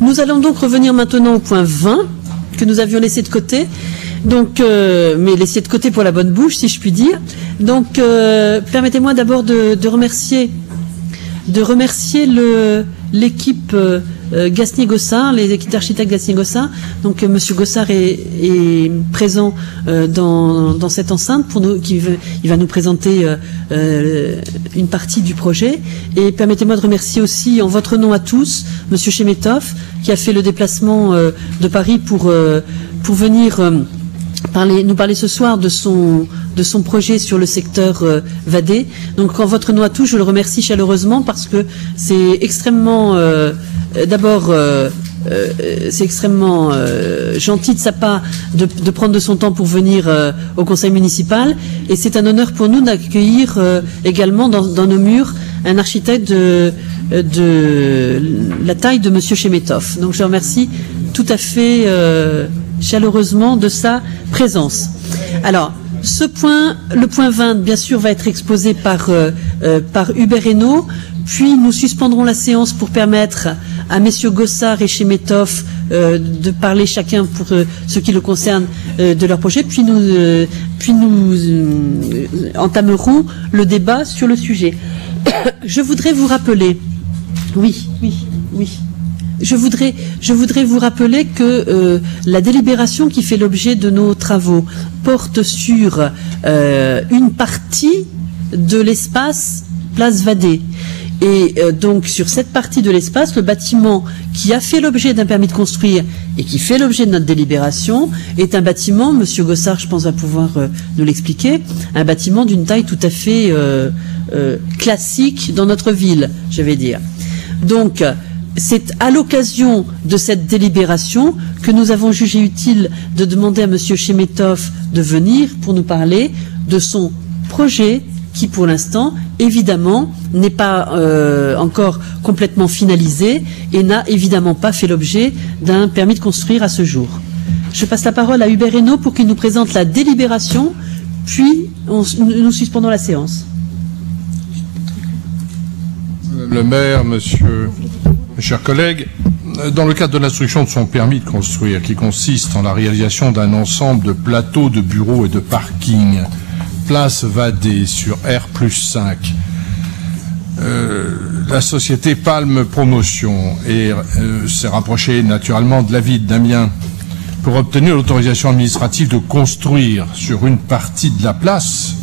Nous allons donc revenir maintenant au point 20 que nous avions laissé de côté. Donc, mais laissé de côté pour la bonne bouche, si je puis dire. Donc, permettez-moi d'abord de remercier l'équipe Gasnier-Gossard, les équipes d'architectes Gasnier-Gossard. Donc, Monsieur Gossard est présent dans cette enceinte pour nous, il va nous présenter une partie du projet. Et permettez-moi de remercier aussi, en votre nom à tous, Monsieur Chemetov, qui a fait le déplacement de Paris pour venir nous parler ce soir de son projet sur le secteur Vadé. Donc en votre nom à tous, je le remercie chaleureusement parce que c'est extrêmement c'est extrêmement gentil de sa part de prendre de son temps pour venir au conseil municipal, et c'est un honneur pour nous d'accueillir également dans nos murs un architecte de la taille de Monsieur Chemetov. Donc je remercie tout à fait chaleureusement de sa présence. Alors, le point 20, bien sûr, va être exposé par Hubert Hainaut, puis nous suspendrons la séance pour permettre à messieurs Gossard et Chemetov de parler chacun pour ce qui le concerne de leur projet, puis nous entamerons le débat sur le sujet. Je voudrais vous rappeler, Je voudrais vous rappeler que la délibération qui fait l'objet de nos travaux porte sur une partie de l'espace Place Vadé. Et donc sur cette partie de l'espace, le bâtiment qui a fait l'objet d'un permis de construire et qui fait l'objet de notre délibération est un bâtiment, Monsieur Gossard, je pense, va pouvoir nous l'expliquer, un bâtiment d'une taille tout à fait classique dans notre ville, je vais dire. Donc, c'est à l'occasion de cette délibération que nous avons jugé utile de demander à Monsieur Chemetov de venir pour nous parler de son projet qui, pour l'instant, évidemment, n'est pas encore complètement finalisé et n'a évidemment pas fait l'objet d'un permis de construire à ce jour. Je passe la parole à Hubert Hainaut pour qu'il nous présente la délibération, puis nous suspendons la séance. Madame le maire, monsieur, mes chers collègues, dans le cadre de l'instruction de son permis de construire, qui consiste en la réalisation d'un ensemble de plateaux de bureaux et de parkings, Place Vadé sur R+5, la société Palme Promotion s'est rapprochée naturellement de la ville d'Amiens pour obtenir l'autorisation administrative de construire sur une partie de la place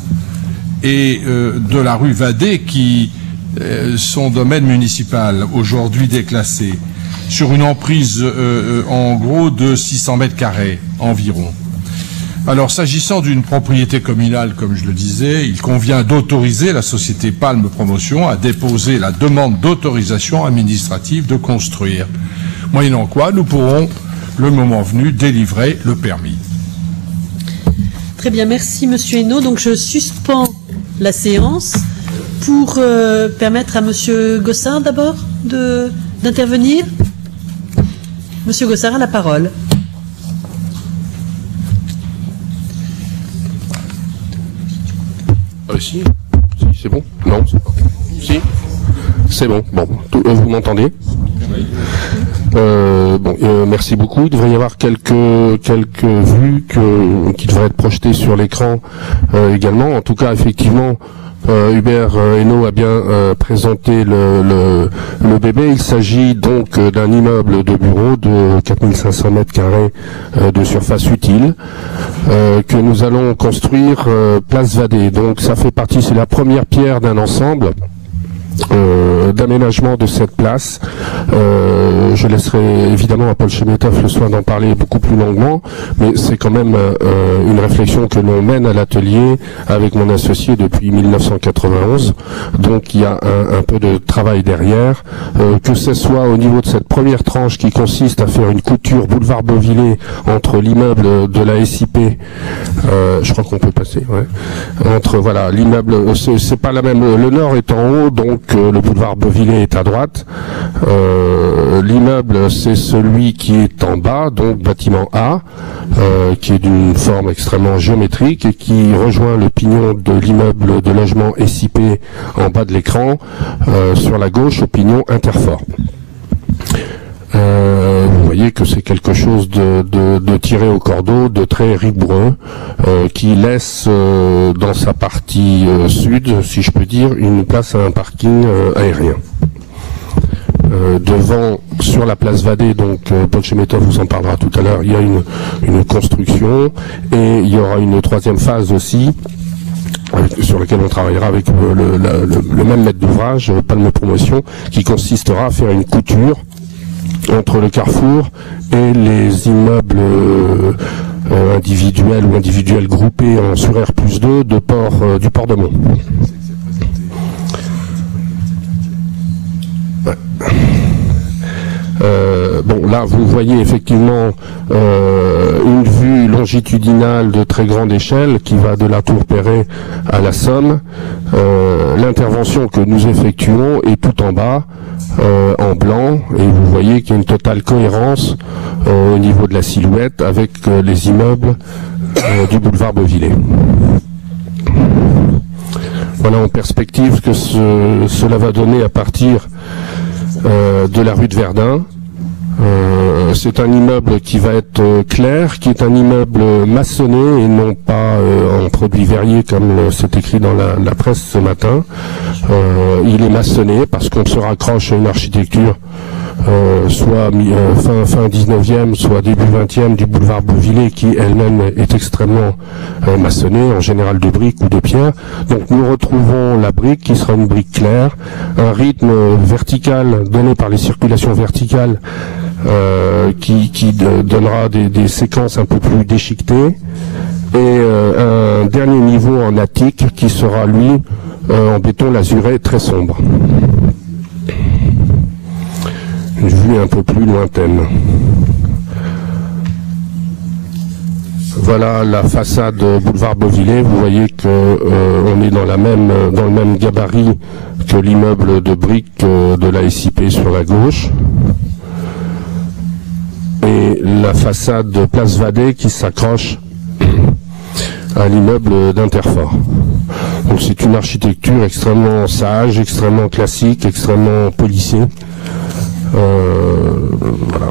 et de la rue Vadé qui sont domaine municipal, aujourd'hui déclassé, sur une emprise en gros de 600 mètres carrés environ. Alors, s'agissant d'une propriété communale, comme je le disais, il convient d'autoriser la société Palme Promotion à déposer la demande d'autorisation administrative de construire, moyennant quoi nous pourrons, le moment venu, délivrer le permis. Très bien, merci Monsieur Hainaut. Donc je suspends la séance pour permettre à Monsieur Gossard d'abord d'intervenir. Monsieur Gossard a la parole. Si, c'est bon. Non, c'est pas. Si, c'est bon. Bon, vous m'entendez? Merci beaucoup. Il devrait y avoir quelques vues qui devraient être projetées sur l'écran également. En tout cas, effectivement, Hubert Hainaut a bien présenté le bébé. Il s'agit donc d'un immeuble de bureau de 4500 mètres carrés de surface utile que nous allons construire Place Vadé. Donc ça fait partie, c'est la première pierre d'un ensemble d'aménagement de cette place. Je laisserai évidemment à Paul Chemetov le soin d'en parler beaucoup plus longuement, mais c'est quand même une réflexion que l'on mène à l'atelier avec mon associé depuis 1991. Donc il y a un peu de travail derrière, que ce soit au niveau de cette première tranche qui consiste à faire une couture boulevard Beauvillé entre l'immeuble de la SIP, je crois qu'on peut passer, ouais, entre voilà l'immeuble, c'est pas la même, le nord est en haut, donc le boulevard Beauvillé est à droite. L'immeuble, c'est celui qui est en bas, donc bâtiment A, qui est d'une forme extrêmement géométrique et qui rejoint le pignon de l'immeuble de logement SIP en bas de l'écran, sur la gauche au pignon Interfort. que c'est quelque chose de tiré au cordeau, de très rigoureux, qui laisse dans sa partie sud, si je peux dire, une place à un parking aérien. Devant, sur la place Vadé, donc Paul Chemetov vous en parlera tout à l'heure, il y a une construction et il y aura une troisième phase aussi sur laquelle on travaillera avec le même maître d'ouvrage, Palme Promotion, qui consistera à faire une couture entre le carrefour et les immeubles individuels ou individuels groupés en sur R+2 du port de Mont. Bon, là, vous voyez effectivement une vue longitudinale de très grande échelle qui va de la Tour Perret à la Somme. L'intervention que nous effectuons est tout en bas, en blanc, et vous voyez qu'il y a une totale cohérence au niveau de la silhouette avec les immeubles du boulevard Beauvillé. Voilà en perspective que cela va donner à partir de la rue de Verdun. C'est un immeuble qui va être clair, qui est un immeuble maçonné et non pas en produits verriers comme c'est écrit dans la presse ce matin. Il est maçonné parce qu'on se raccroche à une architecture soit fin 19e, soit début 20e du boulevard Beauvillé, qui elle-même est extrêmement maçonnée, en général de briques ou de pierre. Donc nous retrouvons la brique qui sera une brique claire, un rythme vertical donné par les circulations verticales qui donnera des séquences un peu plus déchiquetées, et un dernier niveau en attique qui sera lui en béton lasuré très sombre. Une vue un peu plus lointaine. Voilà la façade boulevard Beauvillé. Vous voyez que on est dans le même gabarit que l'immeuble de briques de la SIP sur la gauche. Et la façade de Place Vadé qui s'accroche à l'immeuble d'Interfort. Donc c'est une architecture extrêmement sage, extrêmement classique, extrêmement policée. Voilà.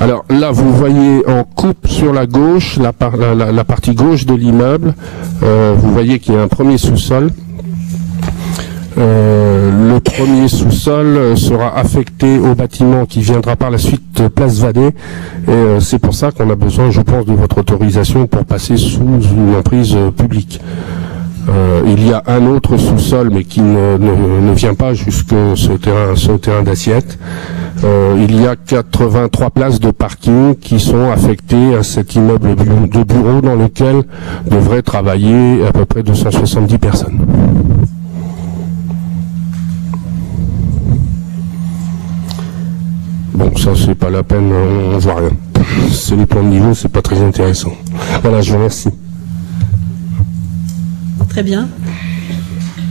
Alors là, vous voyez en coupe sur la gauche, la partie gauche de l'immeuble, vous voyez qu'il y a un premier sous-sol. Le premier sous-sol sera affecté au bâtiment qui viendra par la suite Place Vadé, et c'est pour ça qu'on a besoin, je pense, de votre autorisation pour passer sous une emprise publique. Il y a un autre sous-sol, mais qui ne vient pas jusque ce terrain d'assiette. Il y a 83 places de parking qui sont affectées à cet immeuble de bureau dans lequel devraient travailler à peu près 270 personnes. Bon, ça c'est pas la peine, on voit rien. C'est les plans de niveau, c'est pas très intéressant. Voilà, je vous remercie. Très bien.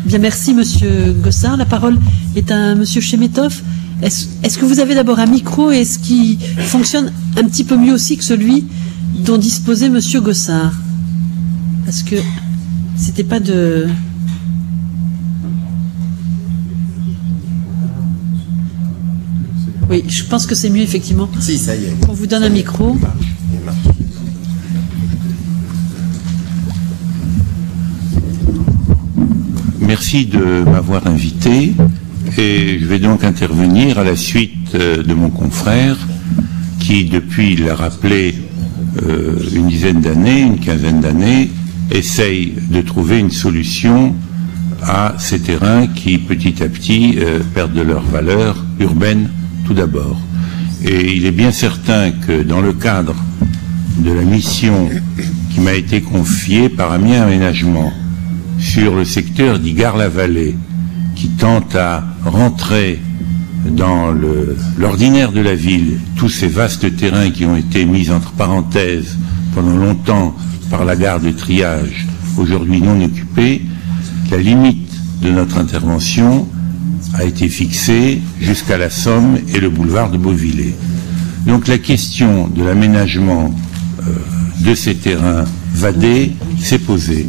Bien, merci Monsieur Gossard. La parole est à Monsieur Chemetov. Est-ce que vous avez d'abord un micro, et est-ce qu'il fonctionne un petit peu mieux aussi que celui dont disposait Monsieur Gossard? Parce que c'était pas de... Oui, je pense que c'est mieux effectivement. Si, ça y est. On vous donne un micro. Merci de m'avoir invité, et je vais donc intervenir à la suite de mon confrère qui, depuis, il l'a rappelé, une dizaine d'années, une quinzaine d'années, essaye de trouver une solution à ces terrains qui, petit à petit, perdent de leur valeur urbaine tout d'abord. Et il est bien certain que dans le cadre de la mission qui m'a été confiée par Amiens Aménagement sur le secteur d'Igard-la-Vallée, qui tente à rentrer dans l'ordinaire de la ville, tous ces vastes terrains qui ont été mis entre parenthèses pendant longtemps par la gare de triage, aujourd'hui non occupée, la limite de notre intervention a été fixée jusqu'à la Somme et le boulevard de Beauvillé. Donc la question de l'aménagement de ces terrains vadés s'est posée.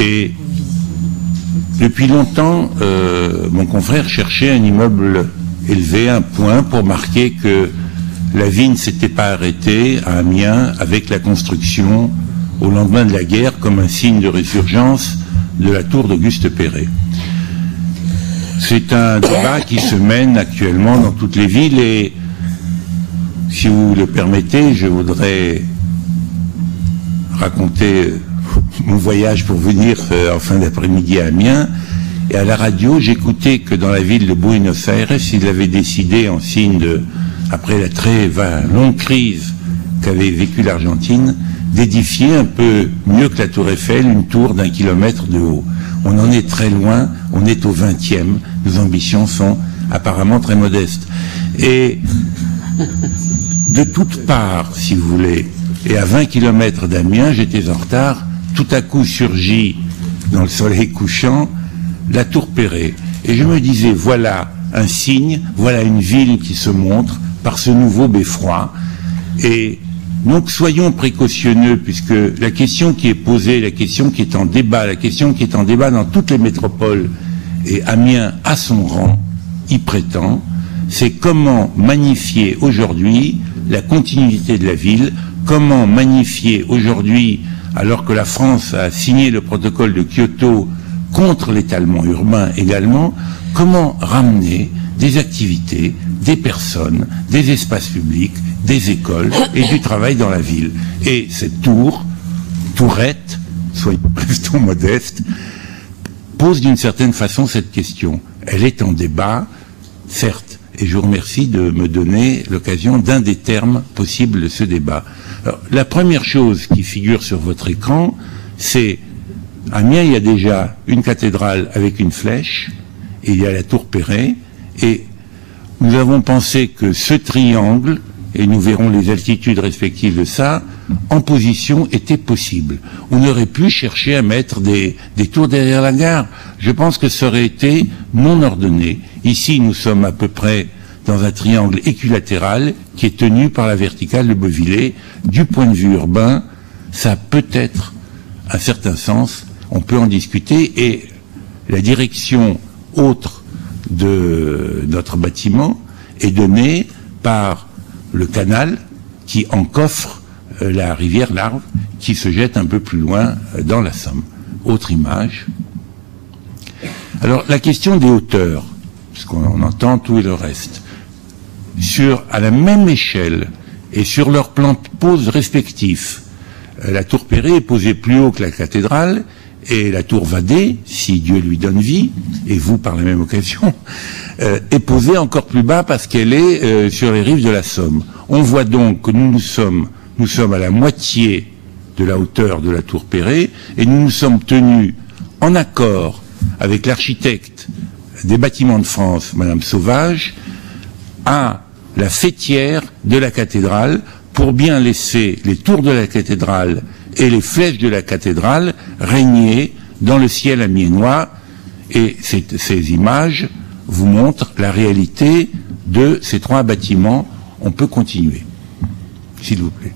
Et depuis longtemps, mon confrère cherchait un immeuble élevé, un point pour marquer que la vie ne s'était pas arrêtée à Amiens avec la construction au lendemain de la guerre comme un signe de résurgence de la tour d'Auguste Perret. C'est un débat qui se mène actuellement dans toutes les villes et, si vous le permettez, je voudrais raconter mon voyage pour venir en fin d'après-midi à Amiens. Et à la radio, j'écoutais que dans la ville de Buenos Aires, ils avaient décidé, en signe de, après la très longue crise qu'avait vécue l'Argentine, d'édifier un peu mieux que la tour Eiffel, une tour d'1 kilomètre de haut. On en est très loin, on est au 20e, nos ambitions sont apparemment très modestes. Et de toutes parts, si vous voulez, et à 20 kilomètres d'Amiens, j'étais en retard, tout à coup surgit, dans le soleil couchant, la tour Perret. Et je me disais, voilà un signe, voilà une ville qui se montre par ce nouveau beffroi. Et donc soyons précautionneux, puisque la question qui est posée, la question qui est en débat, la question qui est en débat dans toutes les métropoles, et Amiens à son rang y prétend, c'est comment magnifier aujourd'hui la continuité de la ville, comment magnifier aujourd'hui, alors que la France a signé le protocole de Kyoto contre l'étalement urbain également, comment ramener des activités, des personnes, des espaces publics, des écoles et du travail dans la ville. Et cette tourette, soyons restons modestes, pose d'une certaine façon cette question. Elle est en débat, certes, et je vous remercie de me donner l'occasion d'un des termes possibles de ce débat. Alors, la première chose qui figure sur votre écran, c'est à Amiens, il y a déjà une cathédrale avec une flèche, et il y a la tour Perret, et nous avons pensé que ce triangle, et nous verrons les altitudes respectives de ça, en position était possible. On aurait pu chercher à mettre des tours derrière la gare. Je pense que ça aurait été non ordonné. Ici, nous sommes à peu près dans un triangle équilatéral qui est tenu par la verticale de Beauvillé. Du point de vue urbain, ça a peut-être un certain sens, on peut en discuter, et la direction autre de notre bâtiment est donnée par le canal qui encoffre la rivière l'Arve, qui se jette un peu plus loin dans la Somme. Autre image. Alors, la question des hauteurs, puisqu'on entend tout et le reste, à la même échelle et sur leurs plans de pose respectifs, la tour Perret est posée plus haut que la cathédrale, et la tour Vadé, si Dieu lui donne vie, et vous par la même occasion, est posée encore plus bas parce qu'elle est sur les rives de la Somme. On voit donc que nous sommes à la moitié de la hauteur de la tour Perret, et nous nous sommes tenus en accord avec l'architecte des bâtiments de France, Madame Sauvage, à la faîtière de la cathédrale, pour bien laisser les tours de la cathédrale et les flèches de la cathédrale régner dans le ciel amiénois. Et ces images vous montrent la réalité de ces trois bâtiments. On peut continuer, s'il vous plaît.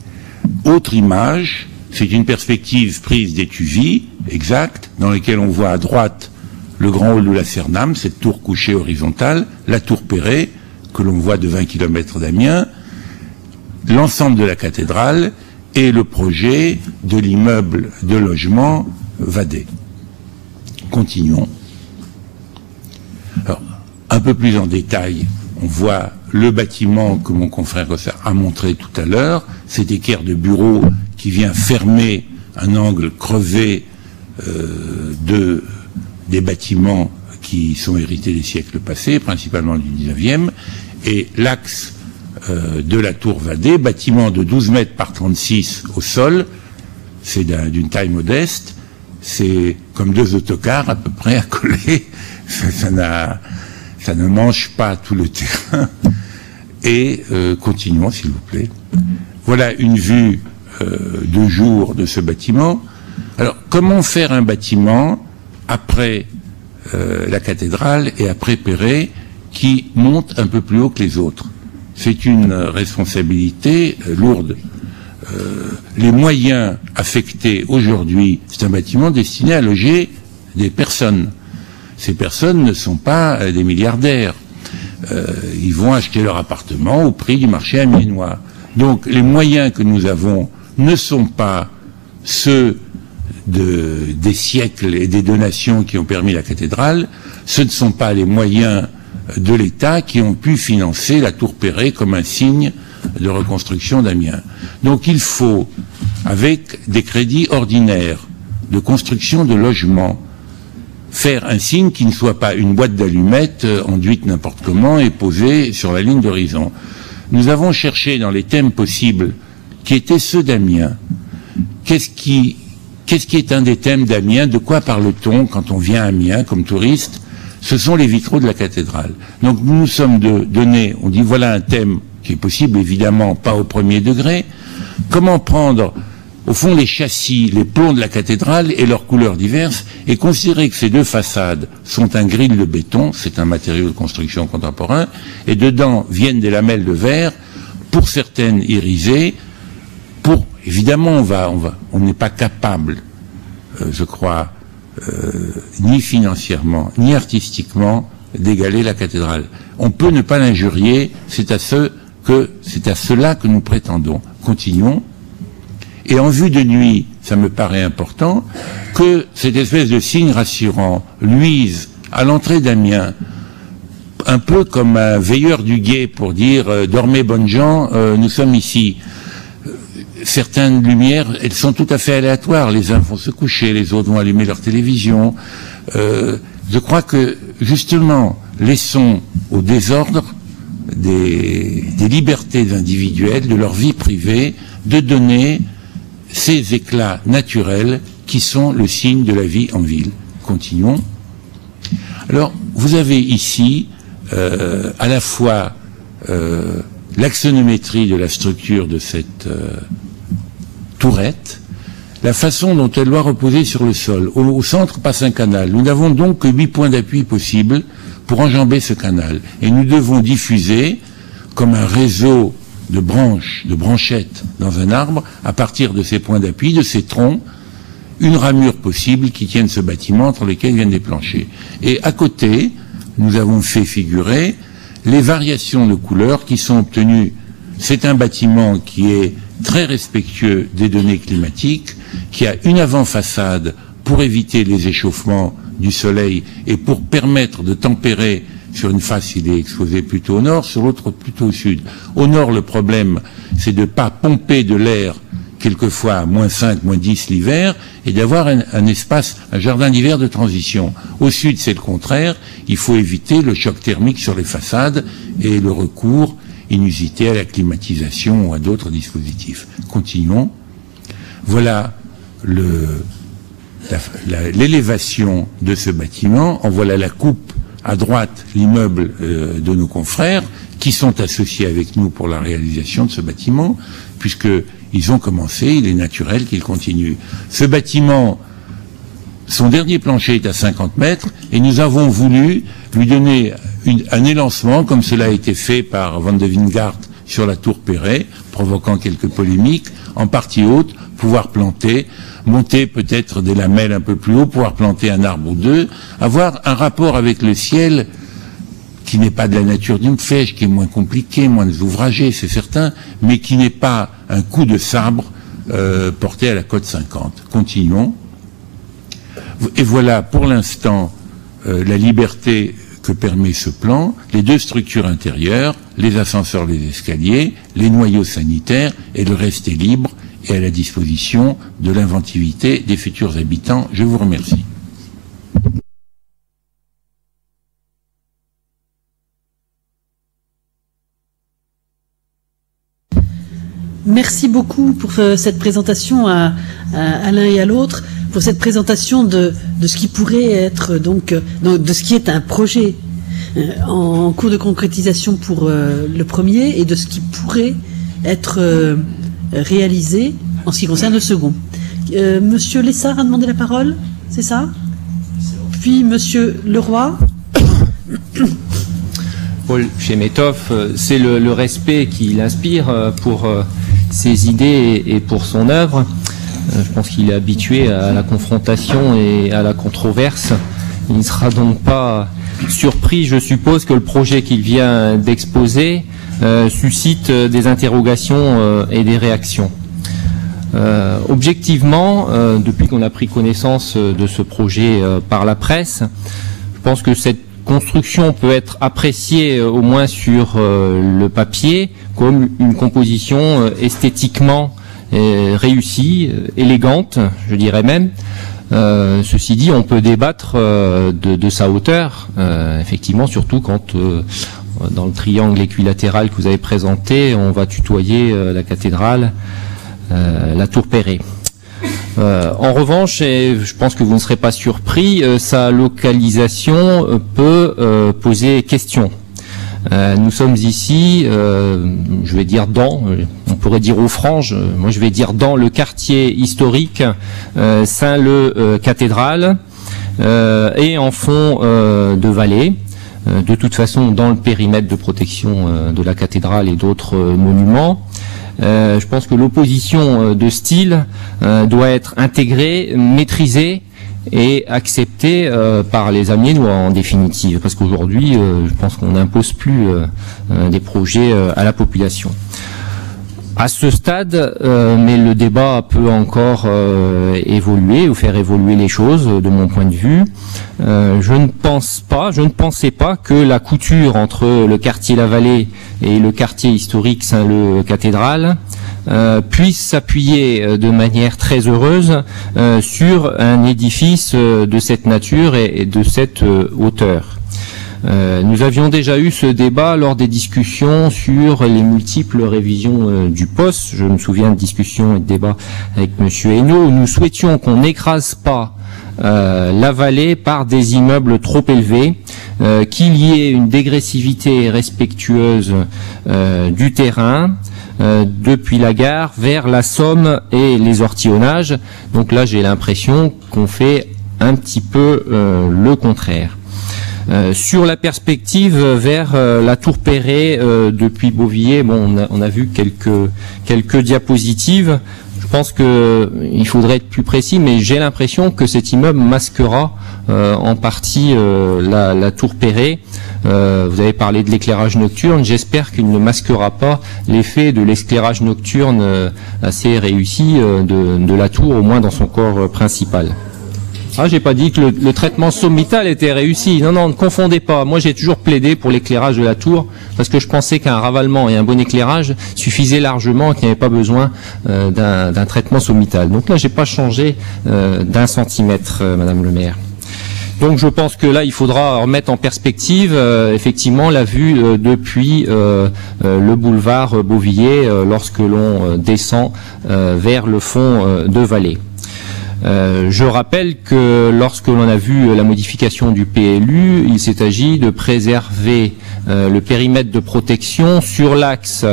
Autre image, c'est une perspective prise d'Étuvie, exacte, dans laquelle on voit à droite le grand hall de la Cernam, cette tour couchée horizontale, la tour Perret, que l'on voit de 20 km d'Amiens, l'ensemble de la cathédrale et le projet de l'immeuble de logement Vadé. Continuons. Alors, un peu plus en détail, on voit le bâtiment que mon confrère Gossard a montré tout à l'heure, cet équerre de bureau qui vient fermer un angle crevé des bâtiments qui sont hérités des siècles passés, principalement du 19e, et l'axe de la tour Vadé, bâtiment de 12 mètres par 36 au sol, c'est d'une taille modeste, c'est comme 2 autocars à peu près à coller, ça ne mange pas tout le terrain. Et continuons s'il vous plaît. Voilà une vue de jour de ce bâtiment. Alors comment faire un bâtiment après la cathédrale et après Perret qui monte un peu plus haut que les autres? C'est une responsabilité lourde. Les moyens affectés aujourd'hui, c'est un bâtiment destiné à loger des personnes. Ces personnes ne sont pas des milliardaires. ils vont acheter leur appartement au prix du marché amiénois. Donc les moyens que nous avons ne sont pas ceux des siècles et des donations qui ont permis la cathédrale, ce ne sont pas les moyens de l'État qui ont pu financer la tour Perret comme un signe de reconstruction d'Amiens. Donc il faut, avec des crédits ordinaires de construction de logements, faire un signe qui ne soit pas une boîte d'allumettes enduite n'importe comment et posée sur la ligne d'horizon. Nous avons cherché dans les thèmes possibles qui étaient ceux d'Amiens. Qu'est-ce qui est un des thèmes d'Amiens? De quoi parle-t-on quand on vient à Amiens comme touriste? Ce sont les vitraux de la cathédrale. Donc nous nous sommes donnés, on dit voilà un thème qui est possible, évidemment pas au premier degré. Comment prendre au fond les châssis, les plombs de la cathédrale et leurs couleurs diverses, et considérer que ces deux façades sont un grill de béton, c'est un matériau de construction contemporain, et dedans viennent des lamelles de verre, pour certaines irisées, pour, évidemment on n'est pas capable, je crois, ni financièrement, ni artistiquement, d'égaler la cathédrale. On peut ne pas l'injurier, c'est à cela que nous prétendons. Continuons. Et en vue de nuit, ça me paraît important, que cette espèce de signe rassurant luise à l'entrée d'Amiens, un peu comme un veilleur du guet pour dire dormez bonnes gens, nous sommes ici. Certaines lumières, elles sont tout à fait aléatoires. Les uns vont se coucher, les autres vont allumer leur télévision. Je crois que, justement, laissons au désordre des libertés individuelles, de leur vie privée, de donner ces éclats naturels qui sont le signe de la vie en ville. Continuons. Alors, vous avez ici à la fois l'axonométrie de la structure de cette tourette, la façon dont elle doit reposer sur le sol. Au centre passe un canal. Nous n'avons donc que 8 points d'appui possibles pour enjamber ce canal. Et nous devons diffuser, comme un réseau de branches, de branchettes dans un arbre, à partir de ces points d'appui, de ces troncs, une ramure possible qui tienne ce bâtiment entre lesquels viennent des planchers. Et à côté, nous avons fait figurer les variations de couleurs qui sont obtenues. C'est un bâtiment qui est très respectueux des données climatiques, qui a une avant-façade pour éviter les échauffements du soleil et pour permettre de tempérer. Sur une face, il est exposé plutôt au nord, sur l'autre plutôt au sud. Au nord, le problème, c'est de ne pas pomper de l'air quelquefois à -5, -10 l'hiver, et d'avoir un espace, un jardin d'hiver de transition. Au sud, c'est le contraire. Il faut éviter le choc thermique sur les façades et le recours inusité à la climatisation ou à d'autres dispositifs. Continuons. Voilà l'élévation de ce bâtiment. En voilà la coupe. À droite, l'immeuble de nos confrères qui sont associés avec nous pour la réalisation de ce bâtiment, puisqu'ils ont commencé, il est naturel qu'ils continuent. Ce bâtiment, son dernier plancher est à 50 mètres, et nous avons voulu lui donner un élancement, comme cela a été fait par Van de Wingart sur la tour Perret, provoquant quelques polémiques, en partie haute, pouvoir planter, monter peut-être des lamelles un peu plus haut, pouvoir planter un arbre ou deux, avoir un rapport avec le ciel qui n'est pas de la nature d'une flèche, qui est moins compliqué, moins ouvragé, c'est certain, mais qui n'est pas un coup de sabre porté à la cote 50. Continuons. Et voilà pour l'instant la liberté que permet ce plan, les deux structures intérieures, les ascenseurs, les escaliers, les noyaux sanitaires, et le reste est libre et à la disposition de l'inventivité des futurs habitants. Je vous remercie. Merci beaucoup pour cette présentation à l'un et à l'autre, pour cette présentation de ce qui pourrait être de ce qui est un projet en cours de concrétisation pour le premier et de ce qui pourrait être réalisé en ce qui concerne le second. Monsieur Lessard a demandé la parole, c'est ça? Puis Monsieur Leroy. Paul Chemetov, c'est le respect qu'il inspire pour ses idées et pour son œuvre. Je pense qu'il est habitué à la confrontation et à la controverse. Il ne sera donc pas surpris, je suppose, que le projet qu'il vient d'exposer suscite des interrogations et des réactions. Objectivement, depuis qu'on a pris connaissance de ce projet par la presse, je pense que cette construction peut être appréciée au moins sur le papier comme une composition esthétiquement réussie, élégante, je dirais même. Ceci dit, on peut débattre de sa hauteur, effectivement, surtout quand dans le triangle équilatéral que vous avez présenté, on va tutoyer la cathédrale, la tour Perret. En revanche, et je pense que vous ne serez pas surpris, sa localisation peut poser question. Nous sommes ici, je vais dire on pourrait dire aux Franges, moi je vais dire dans le quartier historique Saint-Leu-Cathédrale et en fond de vallée. De toute façon, dans le périmètre de protection de la cathédrale et d'autres monuments. Je pense que l'opposition de style doit être intégrée, maîtrisée et acceptée par les Amiénois en définitive, parce qu'aujourd'hui, je pense qu'on n'impose plus des projets à la population. À ce stade, mais le débat peut encore évoluer ou faire évoluer les choses de mon point de vue. Je ne pensais pas que la couture entre le quartier La Vallée et le quartier historique Saint-Leu-Cathédrale puisse s'appuyer de manière très heureuse sur un édifice de cette nature et de cette hauteur. Nous avions déjà eu ce débat lors des discussions sur les multiples révisions du POS. Je me souviens de discussions et de débats avec M. Hainaut, où nous souhaitions qu'on n'écrase pas la vallée par des immeubles trop élevés, qu'il y ait une dégressivité respectueuse du terrain, depuis la gare vers la Somme et les ortillonnages. Donc là, j'ai l'impression qu'on fait un petit peu le contraire. Sur la perspective vers la tour Perret depuis Beauvillers, bon, on a vu quelques diapositives. Je pense qu'il faudrait être plus précis, mais j'ai l'impression que cet immeuble masquera en partie la tour Perret. Vous avez parlé de l'éclairage nocturne. J'espère qu'il ne masquera pas l'effet de l'éclairage nocturne assez réussi de la tour, au moins dans son corps principal. Ah, j'ai pas dit que le traitement sommital était réussi. Non, non, ne confondez pas. Moi, j'ai toujours plaidé pour l'éclairage de la tour parce que je pensais qu'un ravalement et un bon éclairage suffisaient largement et qu'il n'y avait pas besoin d'un traitement sommital. Donc là, j'ai pas changé d'un centimètre, Madame le maire. Donc je pense que là, il faudra remettre en perspective effectivement la vue depuis le boulevard Beauvillers lorsque l'on descend vers le fond de vallée. Je rappelle que lorsque l'on a vu la modification du PLU, il s'est agi de préserver le périmètre de protection sur l'axe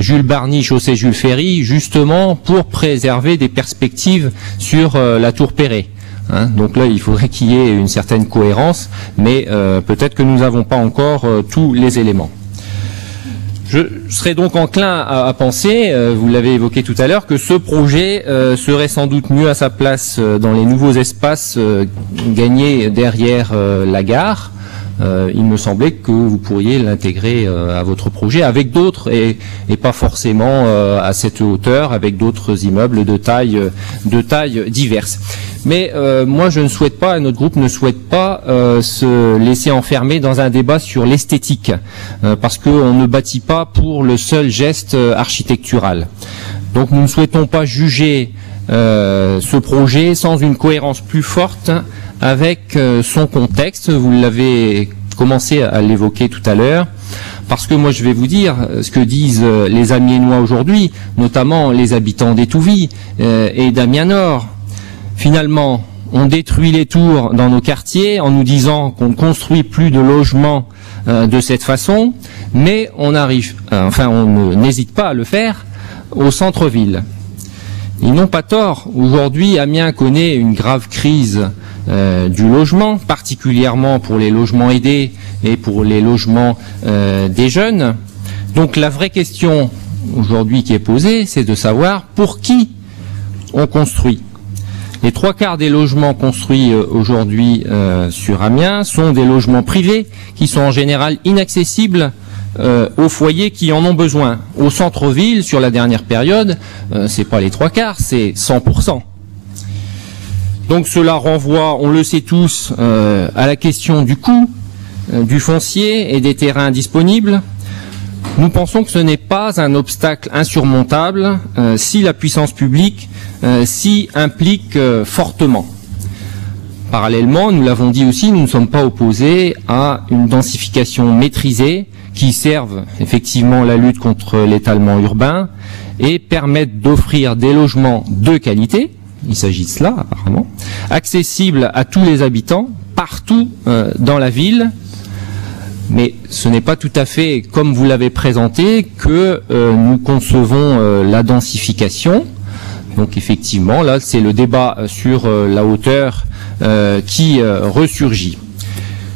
Jules Barny, chaussée Jules Ferry, justement pour préserver des perspectives sur la tour Perret. Donc là, il faudrait qu'il y ait une certaine cohérence, mais peut-être que nous n'avons pas encore tous les éléments. Je serais donc enclin à penser, vous l'avez évoqué tout à l'heure, que ce projet serait sans doute mieux à sa place dans les nouveaux espaces gagnés derrière la gare. Il me semblait que vous pourriez l'intégrer à votre projet avec d'autres et pas forcément à cette hauteur, avec d'autres immeubles de taille diverses. Mais moi, je ne souhaite pas, et notre groupe ne souhaite pas se laisser enfermer dans un débat sur l'esthétique, parce qu'on ne bâtit pas pour le seul geste architectural. Donc nous ne souhaitons pas juger ce projet sans une cohérence plus forte avec son contexte. Vous l'avez commencé à l'évoquer tout à l'heure. Parce que moi je vais vous dire ce que disent les Amiénois aujourd'hui, notamment les habitants d'Étouville et d'Amiens-Nord. Finalement, on détruit les tours dans nos quartiers en nous disant qu'on ne construit plus de logements de cette façon, mais on n'hésite pas à le faire au centre-ville. Ils n'ont pas tort. Aujourd'hui, Amiens connaît une grave crise du logement, particulièrement pour les logements aidés et pour les logements des jeunes. Donc la vraie question aujourd'hui qui est posée, c'est de savoir pour qui on construit. Les 3/4 des logements construits aujourd'hui sur Amiens sont des logements privés qui sont en général inaccessibles aux foyers qui en ont besoin. Au centre-ville, sur la dernière période, c'est pas les 3/4, c'est 100%. Donc cela renvoie, on le sait tous, à la question du coût du foncier et des terrains disponibles. Nous pensons que ce n'est pas un obstacle insurmontable si la puissance publique s'y implique fortement. Parallèlement, nous l'avons dit aussi, nous ne sommes pas opposés à une densification maîtrisée qui serve effectivement la lutte contre l'étalement urbain et permette d'offrir des logements de qualité, il s'agit de cela apparemment, accessibles à tous les habitants, partout dans la ville. Mais ce n'est pas tout à fait comme vous l'avez présenté que nous concevons la densification. Donc effectivement, là, c'est le débat sur la hauteur qui ressurgit.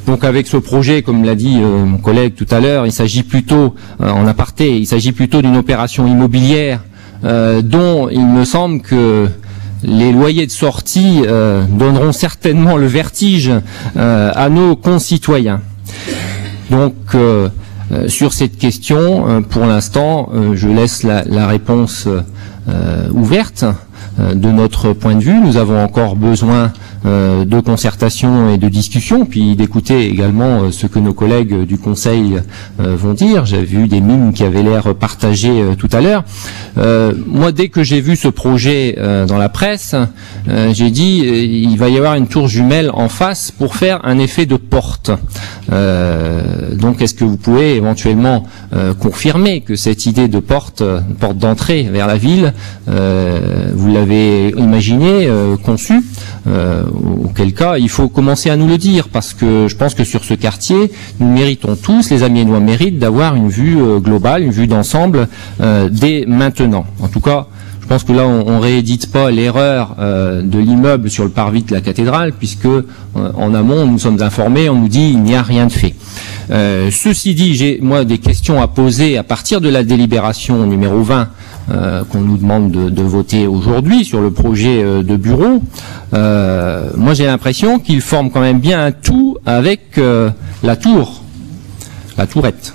Donc avec ce projet, comme l'a dit mon collègue tout à l'heure, il s'agit plutôt, en aparté, il s'agit plutôt d'une opération immobilière dont il me semble que les loyers de sortie donneront certainement le vertige à nos concitoyens. Donc, sur cette question, pour l'instant, je laisse la réponse ouverte. De notre point de vue, nous avons encore besoin de concertation et de discussion, puis d'écouter également ce que nos collègues du Conseil vont dire. J'ai vu des mines qui avaient l'air partagées tout à l'heure. Moi, dès que j'ai vu ce projet dans la presse, j'ai dit il va y avoir une tour jumelle en face pour faire un effet de porte. Donc, est-ce que vous pouvez éventuellement confirmer que cette idée de porte d'entrée vers la ville, vous l'avez imaginé, conçu, auquel cas il faut commencer à nous le dire, parce que je pense que sur ce quartier, nous méritons tous, les Amiénois méritent d'avoir une vue globale, une vue d'ensemble dès maintenant. En tout cas, je pense que là, on réédite pas l'erreur de l'immeuble sur le parvis de la cathédrale, puisque en amont, nous sommes informés, on nous dit il n'y a rien de fait. Ceci dit, j'ai moi des questions à poser à partir de la délibération numéro 20 qu'on nous demande de voter aujourd'hui sur le projet de bureau. Moi, j'ai l'impression qu'il forme quand même bien un tout avec la tourette.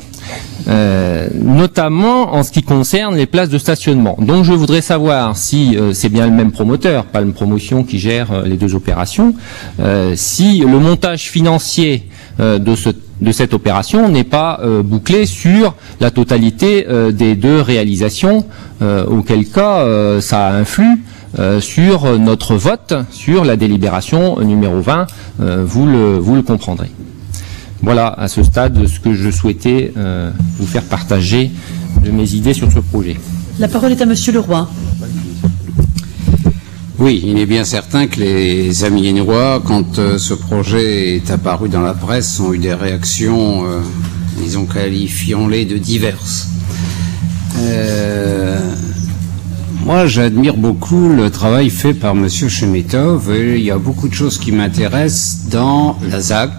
Notamment en ce qui concerne les places de stationnement. Donc je voudrais savoir si c'est bien le même promoteur, Palm Promotion, qui gère les deux opérations, si le montage financier de cette opération n'est pas bouclé sur la totalité des deux réalisations, auquel cas ça influe sur notre vote, sur la délibération numéro 20, vous le comprendrez. Voilà à ce stade ce que je souhaitais vous faire partager de mes idées sur ce projet. La parole est à Monsieur Leroy. Oui, il est bien certain que les Amiénois, quand ce projet est apparu dans la presse, ont eu des réactions, disons, qualifions-les de diverses. Moi, j'admire beaucoup le travail fait par Monsieur Chemetov, et il y a beaucoup de choses qui m'intéressent dans la ZAC.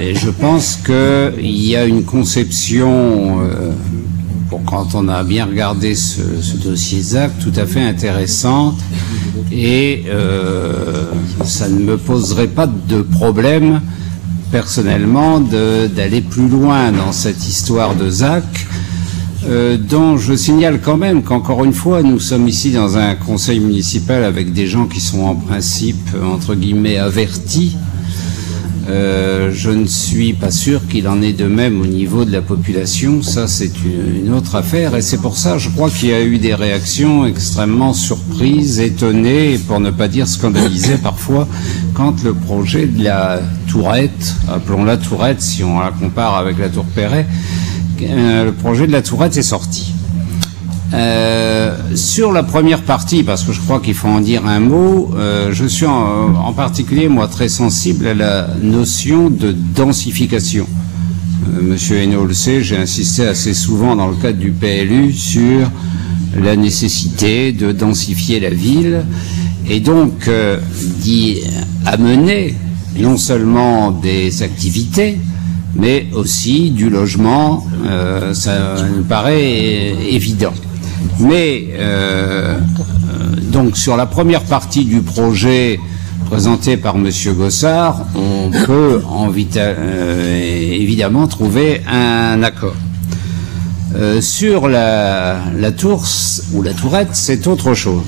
Et je pense qu'il y a une conception, quand on a bien regardé ce dossier ZAC, tout à fait intéressante, et ça ne me poserait pas de problème, personnellement, d'aller plus loin dans cette histoire de ZAC, dont je signale quand même qu'encore une fois, nous sommes ici dans un conseil municipal avec des gens qui sont en principe, entre guillemets, avertis. Je ne suis pas sûr qu'il en est de même au niveau de la population. Ça, c'est une autre affaire. Et c'est pour ça, je crois qu'il y a eu des réactions extrêmement surprises, étonnées, pour ne pas dire scandalisées parfois, quand le projet de la Tourette, appelons-la Tourette si on la compare avec la Tour Perret, le projet de la Tourette est sorti. Sur la première partie, parce que je crois qu'il faut en dire un mot, je suis en particulier, moi, très sensible à la notion de densification. Monsieur Hainaut le sait, j'ai insisté assez souvent dans le cadre du PLU sur la nécessité de densifier la ville et donc d'y amener non seulement des activités, mais aussi du logement, ça me paraît évident. Mais Donc sur la première partie du projet présenté par Monsieur Gossard, on peut évidemment trouver un accord. Sur la tour ou la tourette, c'est autre chose.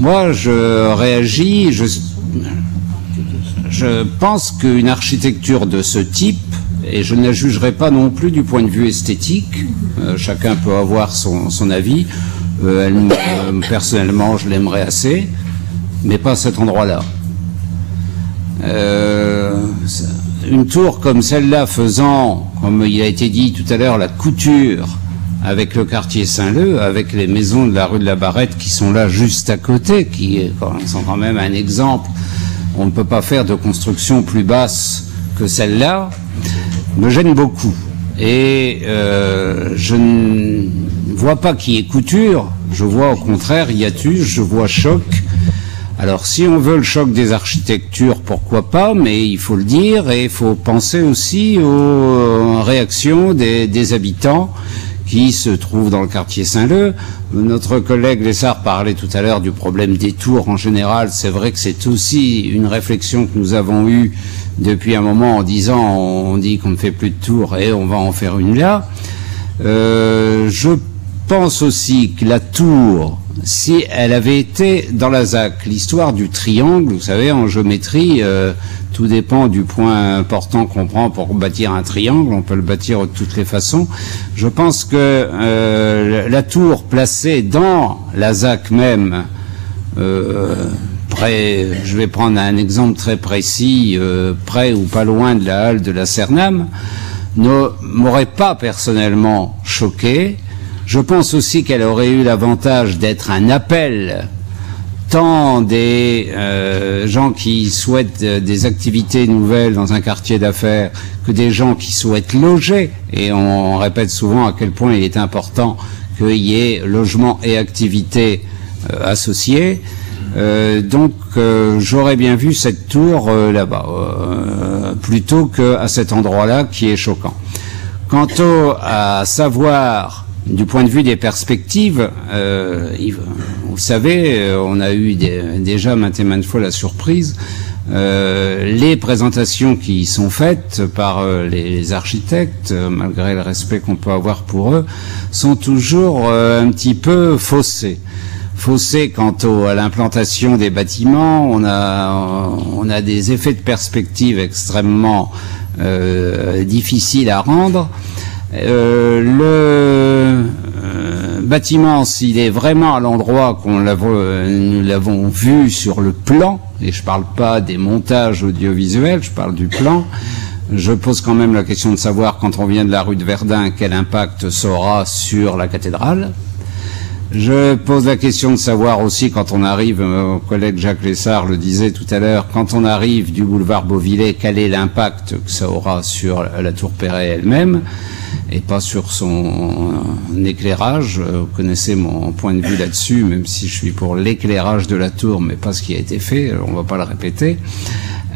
Moi, je réagis, je pense qu'une architecture de ce type, et je ne la jugerai pas non plus du point de vue esthétique, chacun peut avoir son avis, personnellement je l'aimerais assez, mais pas à cet endroit-là. Une tour comme celle-là faisant, comme il a été dit tout à l'heure, la couture avec le quartier Saint-Leu, avec les maisons de la rue de la Barrette qui sont là juste à côté, qui sont quand même un exemple. On ne peut pas faire de construction plus basse que celle-là, me gêne beaucoup. Et je ne vois pas qu'il y ait couture, je vois au contraire hiatus, je vois choc. Alors si on veut le choc des architectures, pourquoi pas, mais il faut le dire, et il faut penser aussi aux réactions des habitants qui se trouvent dans le quartier Saint-Leu. Notre collègue Lessard parlait tout à l'heure du problème des tours en général. C'est vrai que c'est aussi une réflexion que nous avons eue depuis un moment en disant on dit qu'on ne fait plus de tours et on va en faire une là. Je pense aussi que la tour, si elle avait été dans la ZAC, l'histoire du triangle, vous savez, en géométrie, tout dépend du point important qu'on prend pour bâtir un triangle, on peut le bâtir de toutes les façons. Je pense que la tour placée dans la ZAC même, je vais prendre un exemple très précis, près ou pas loin de la halle de la Cernam, ne m'aurait pas personnellement choqué. Je pense aussi qu'elle aurait eu l'avantage d'être un appel tant des gens qui souhaitent des activités nouvelles dans un quartier d'affaires que des gens qui souhaitent loger. Et on répète souvent à quel point il est important qu'il y ait logement et activités associés. Donc j'aurais bien vu cette tour là-bas, plutôt qu'à cet endroit-là qui est choquant. Quant à savoir, du point de vue des perspectives, vous savez, on a eu déjà maintes et maintes fois la surprise, les présentations qui sont faites par les architectes, malgré le respect qu'on peut avoir pour eux, sont toujours un petit peu faussées. Faussé quant à l'implantation des bâtiments, on a des effets de perspective extrêmement difficiles à rendre. Le bâtiment, s'il est vraiment à l'endroit nous l'avons vu sur le plan, et je parle pas des montages audiovisuels, je parle du plan, je pose quand même la question de savoir, quand on vient de la rue de Verdun, quel impact ça aura sur la cathédrale. Je pose la question de savoir aussi, quand on arrive, mon collègue Jacques Lessard le disait tout à l'heure, quand on arrive du boulevard Beauvillé, quel est l'impact que ça aura sur la tour Perret elle-même, et pas sur son éclairage. Vous connaissez mon point de vue là-dessus, même si je suis pour l'éclairage de la tour, mais pas ce qui a été fait, on va pas le répéter.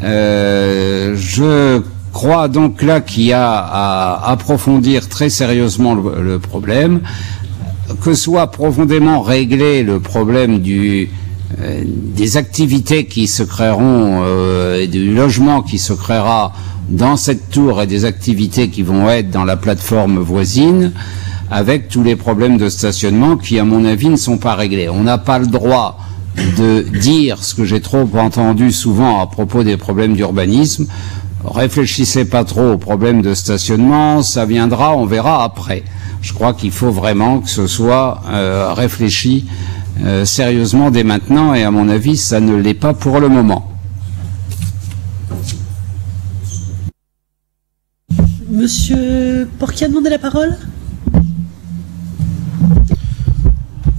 Je crois donc là qu'il y a à approfondir très sérieusement le problème, que soit profondément réglé le problème des activités qui se créeront et du logement qui se créera dans cette tour et des activités qui vont être dans la plateforme voisine, avec tous les problèmes de stationnement qui, à mon avis, ne sont pas réglés. On n'a pas le droit de dire ce que j'ai trop entendu souvent à propos des problèmes d'urbanisme. Réfléchissez pas trop aux problèmes de stationnement, ça viendra, on verra après. Je crois qu'il faut vraiment que ce soit réfléchi sérieusement dès maintenant, et à mon avis, ça ne l'est pas pour le moment. Monsieur Porquier a demandé la parole ?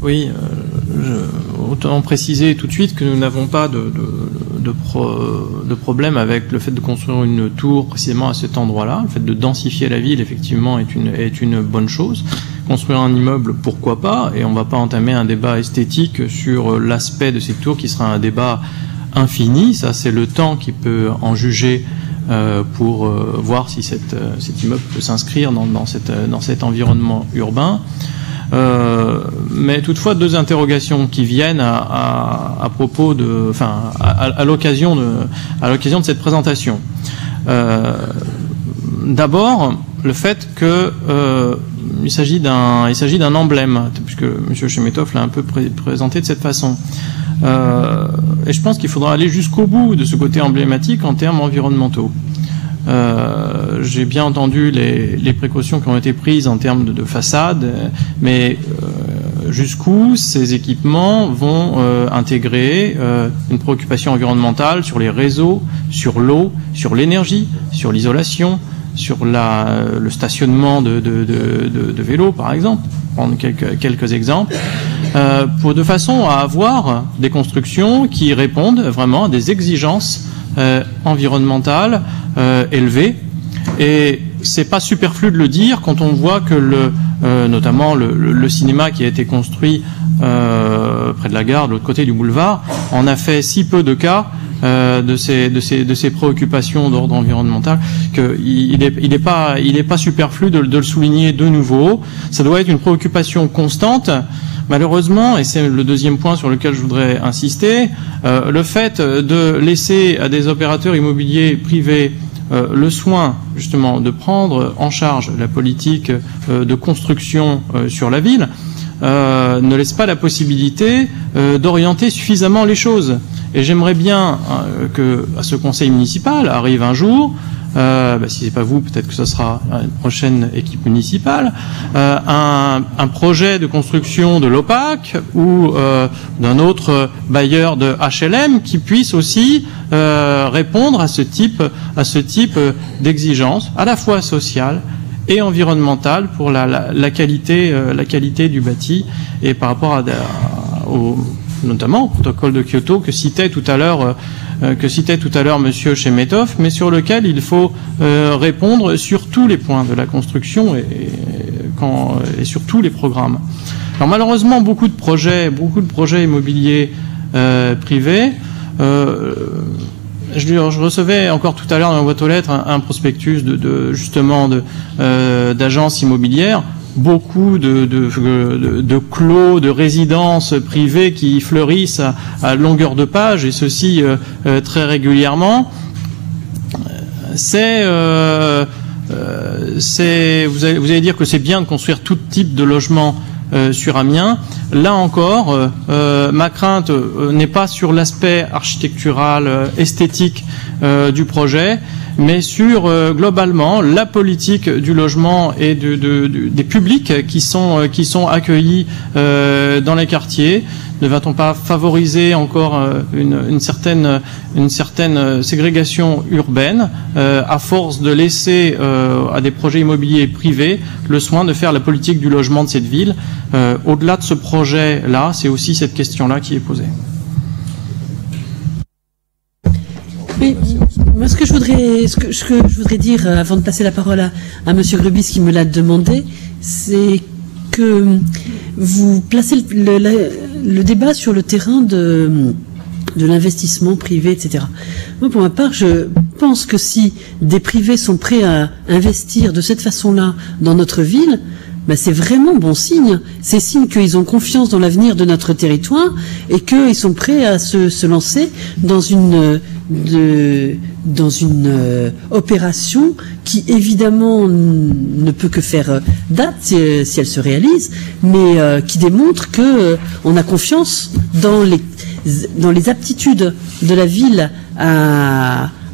Oui, autant préciser tout de suite que nous n'avons pas de problème avec le fait de construire une tour précisément à cet endroit-là. Le fait de densifier la ville, effectivement, est une bonne chose. Construire un immeuble, pourquoi pas, et on ne va pas entamer un débat esthétique sur l'aspect de cette tour qui sera un débat infini. Ça, c'est le temps qui peut en juger pour voir si cet immeuble peut s'inscrire dans cet environnement urbain. Mais toutefois, deux interrogations qui viennent à propos de, enfin, à l'occasion de cette présentation. D'abord, le fait que il s'agit d'un emblème, puisque M. Chemetov l'a un peu présenté de cette façon. Et je pense qu'il faudra aller jusqu'au bout de ce côté emblématique en termes environnementaux. J'ai bien entendu les précautions qui ont été prises en termes de façade, mais jusqu'où ces équipements vont intégrer une préoccupation environnementale sur les réseaux, sur l'eau, sur l'énergie, sur l'isolation, sur le stationnement de vélos, par exemple, prendre quelques exemples, de façon à avoir des constructions qui répondent vraiment à des exigences environnementales élevées. Et c'est pas superflu de le dire quand on voit que notamment le cinéma qui a été construit près de la gare, de l'autre côté du boulevard, en a fait si peu de cas de ces préoccupations d'ordre environnemental qu'il n'est pas superflu de le souligner de nouveau. Ça doit être une préoccupation constante. Malheureusement, et c'est le deuxième point sur lequel je voudrais insister, le fait de laisser à des opérateurs immobiliers privés le soin justement de prendre en charge la politique de construction sur la ville ne laisse pas la possibilité d'orienter suffisamment les choses. Et j'aimerais bien que à ce conseil municipal arrive un jour, si c'est pas vous, peut-être que ce sera une prochaine équipe municipale, un projet de construction de l'OPAC ou d'un autre bailleur de HLM qui puisse aussi répondre à ce type d'exigence, à la fois sociale et environnementale pour la qualité du bâti et par rapport notamment au protocole de Kyoto que citait tout à l'heure Monsieur Chemetov, mais sur lequel il faut répondre sur tous les points de la construction et sur tous les programmes. Alors malheureusement, beaucoup de projets immobiliers privés. Je recevais encore tout à l'heure dans ma boîte aux lettres un prospectus d'agences immobilières. Beaucoup de clos, de résidences privées qui fleurissent à longueur de page, et ceci très régulièrement. Vous allez dire que c'est bien de construire tout type de logement sur Amiens. Là encore, ma crainte n'est pas sur l'aspect architectural, esthétique du projet, mais sur globalement la politique du logement et des publics qui sont accueillis dans les quartiers. Ne va-t-on pas favoriser encore une certaine ségrégation urbaine à force de laisser à des projets immobiliers privés le soin de faire la politique du logement de cette ville? Au-delà de ce projet-là, c'est aussi cette question-là qui est posée. Mais moi, ce que je voudrais dire avant de passer la parole à Monsieur Grubis qui me l'a demandé, c'est que vous placez le débat sur le terrain de l'investissement privé, etc. Moi, pour ma part, je pense que si des privés sont prêts à investir de cette façon-là dans notre ville, c'est vraiment bon signe. C'est signe qu'ils ont confiance dans l'avenir de notre territoire et qu'ils sont prêts à se lancer dans une opération qui évidemment ne peut que faire date si elle se réalise, mais qui démontre que on a confiance dans les aptitudes de la ville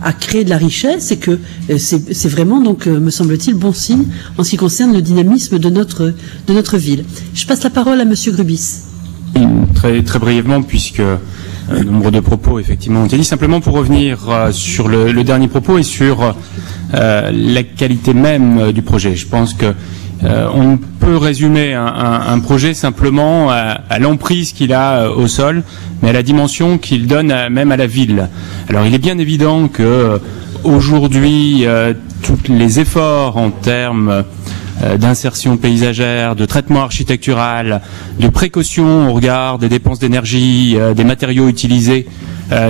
à créer de la richesse, et que c'est vraiment, donc, me semble-t-il, bon signe en ce qui concerne le dynamisme de notre ville. Je passe la parole à Monsieur Grubis. Très, très brièvement, puisque nombre de propos effectivement ont été dit. Simplement pour revenir sur le dernier propos et sur la qualité même du projet. Je pense que on peut résumer un projet simplement à l'emprise qu'il a au sol, mais à la dimension qu'il donne même à la ville. Alors il est bien évident que aujourd'hui tous les efforts en termes d'insertion paysagère, de traitement architectural, de précaution au regard des dépenses d'énergie, des matériaux utilisés,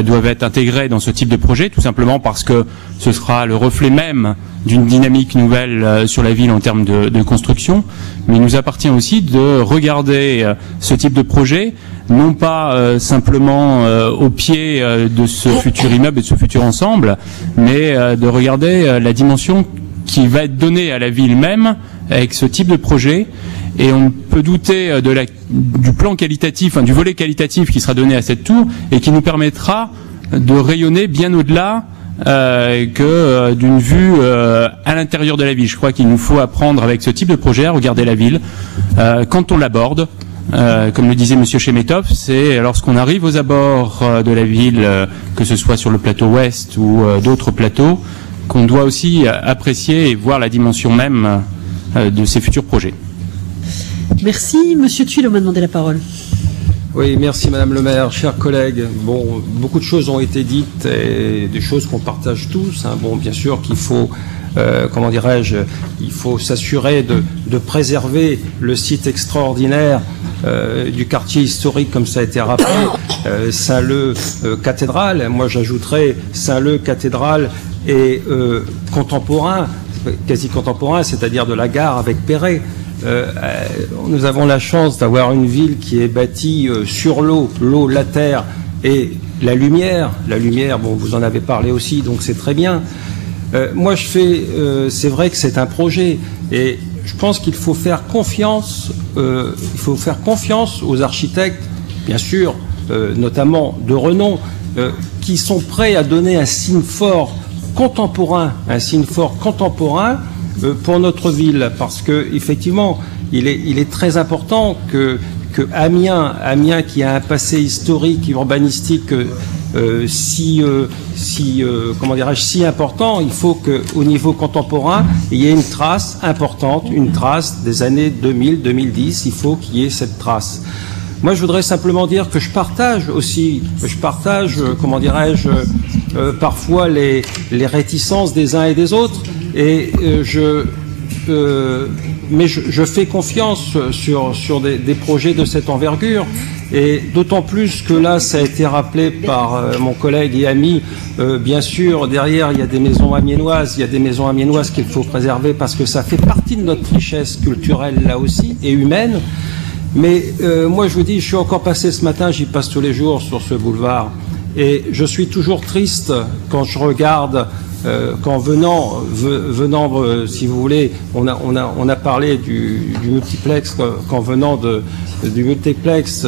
doivent être intégrés dans ce type de projet, tout simplement parce que ce sera le reflet même d'une dynamique nouvelle sur la ville en termes de construction. Mais il nous appartient aussi de regarder ce type de projet, non pas simplement au pied de ce futur immeuble et de ce futur ensemble, mais de regarder la dimension qui va être donnée à la ville même avec ce type de projet. Et on peut douter du plan qualitatif, du volet qualitatif qui sera donné à cette tour et qui nous permettra de rayonner bien au-delà que d'une vue à l'intérieur de la ville. Je crois qu'il nous faut apprendre avec ce type de projet à regarder la ville quand on l'aborde. Comme le disait Monsieur Chemetov, c'est lorsqu'on arrive aux abords de la ville, que ce soit sur le plateau ouest ou d'autres plateaux, qu'on doit aussi apprécier et voir la dimension même de ces futurs projets. Merci. Monsieur Tuilot m'a demandé la parole. Oui, merci Madame le maire, chers collègues. Bon, beaucoup de choses ont été dites et des choses qu'on partage tous. Bon, bien sûr qu'il faut, comment dirais-je, il faut s'assurer de préserver le site extraordinaire du quartier historique, comme ça a été rappelé, Saint-Leu cathédrale. Moi, j'ajouterais Saint-Leu cathédrale et contemporain, quasi contemporain, c'est-à-dire de la gare avec Perret. Nous avons la chance d'avoir une ville qui est bâtie sur l'eau, la terre et la lumière. La lumière, bon, vous en avez parlé aussi, donc c'est très bien. Moi, c'est vrai que c'est un projet et je pense qu'il faut faire confiance. Il faut faire confiance aux architectes, bien sûr, notamment de renom, qui sont prêts à donner un signe fort contemporain, pour notre ville, parce que effectivement, il est très important que Amiens, qui a un passé historique, urbanistique si important, il faut qu'au niveau contemporain, il y ait une trace importante, une trace des années 2000-2010. Il faut qu'il y ait cette trace. Moi, je voudrais simplement dire que je partage, comment dirais-je, parfois les réticences des uns et des autres, et mais je fais confiance sur des projets de cette envergure, et d'autant plus que là, ça a été rappelé par mon collègue et ami, bien sûr, derrière, il y a des maisons amiénoises, qu'il faut préserver parce que ça fait partie de notre richesse culturelle, là aussi, et humaine. Mais moi, je vous dis, je suis encore passé ce matin, j'y passe tous les jours sur ce boulevard, et je suis toujours triste quand je regarde, qu'en venant, si vous voulez, on a parlé du multiplex, qu'en venant du multiplex,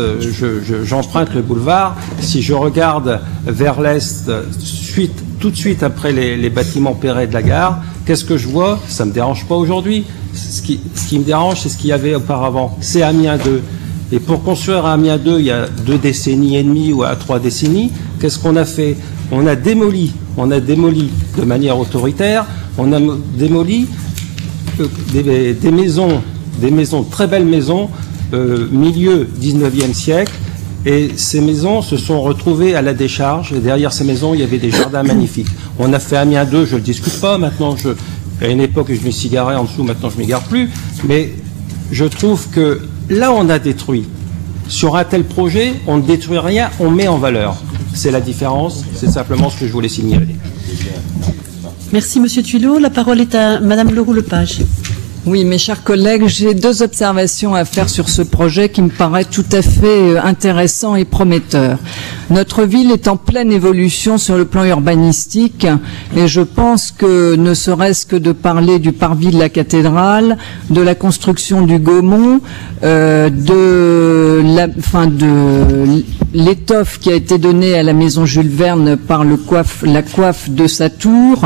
j'emprunte le boulevard. Si je regarde vers l'est, tout de suite après les bâtiments Perret de la gare, qu'est-ce que je vois? Ça me dérange pas aujourd'hui. Ce qui me dérange, c'est ce qu'il y avait auparavant. C'est Amiens 2. Et pour construire Amiens 2, il y a 2 décennies et demie ou à 3 décennies, qu'est-ce qu'on a fait? On a démoli de manière autoritaire, on a démoli des maisons, très belles maisons, milieu 19e siècle, et ces maisons se sont retrouvées à la décharge, et derrière ces maisons, il y avait des jardins magnifiques. On a fait Amiens 2, je ne le discute pas, maintenant, à une époque, je m'y cigarais en dessous, maintenant, je ne m'y gare plus, mais je trouve que là, on a détruit. Sur un tel projet, on ne détruit rien, on met en valeur. C'est la différence, c'est simplement ce que je voulais signaler. Merci Monsieur Tuilot. La parole est à Madame Leroux-Lepage. Oui, mes chers collègues, j'ai 2 observations à faire sur ce projet qui me paraît tout à fait intéressant et prometteur. Notre ville est en pleine évolution sur le plan urbanistique et je pense que ne serait-ce que de parler du parvis de la cathédrale, de la construction du Gaumont, de l'étoffe qui a été donnée à la maison Jules Verne par la coiffe de sa tour,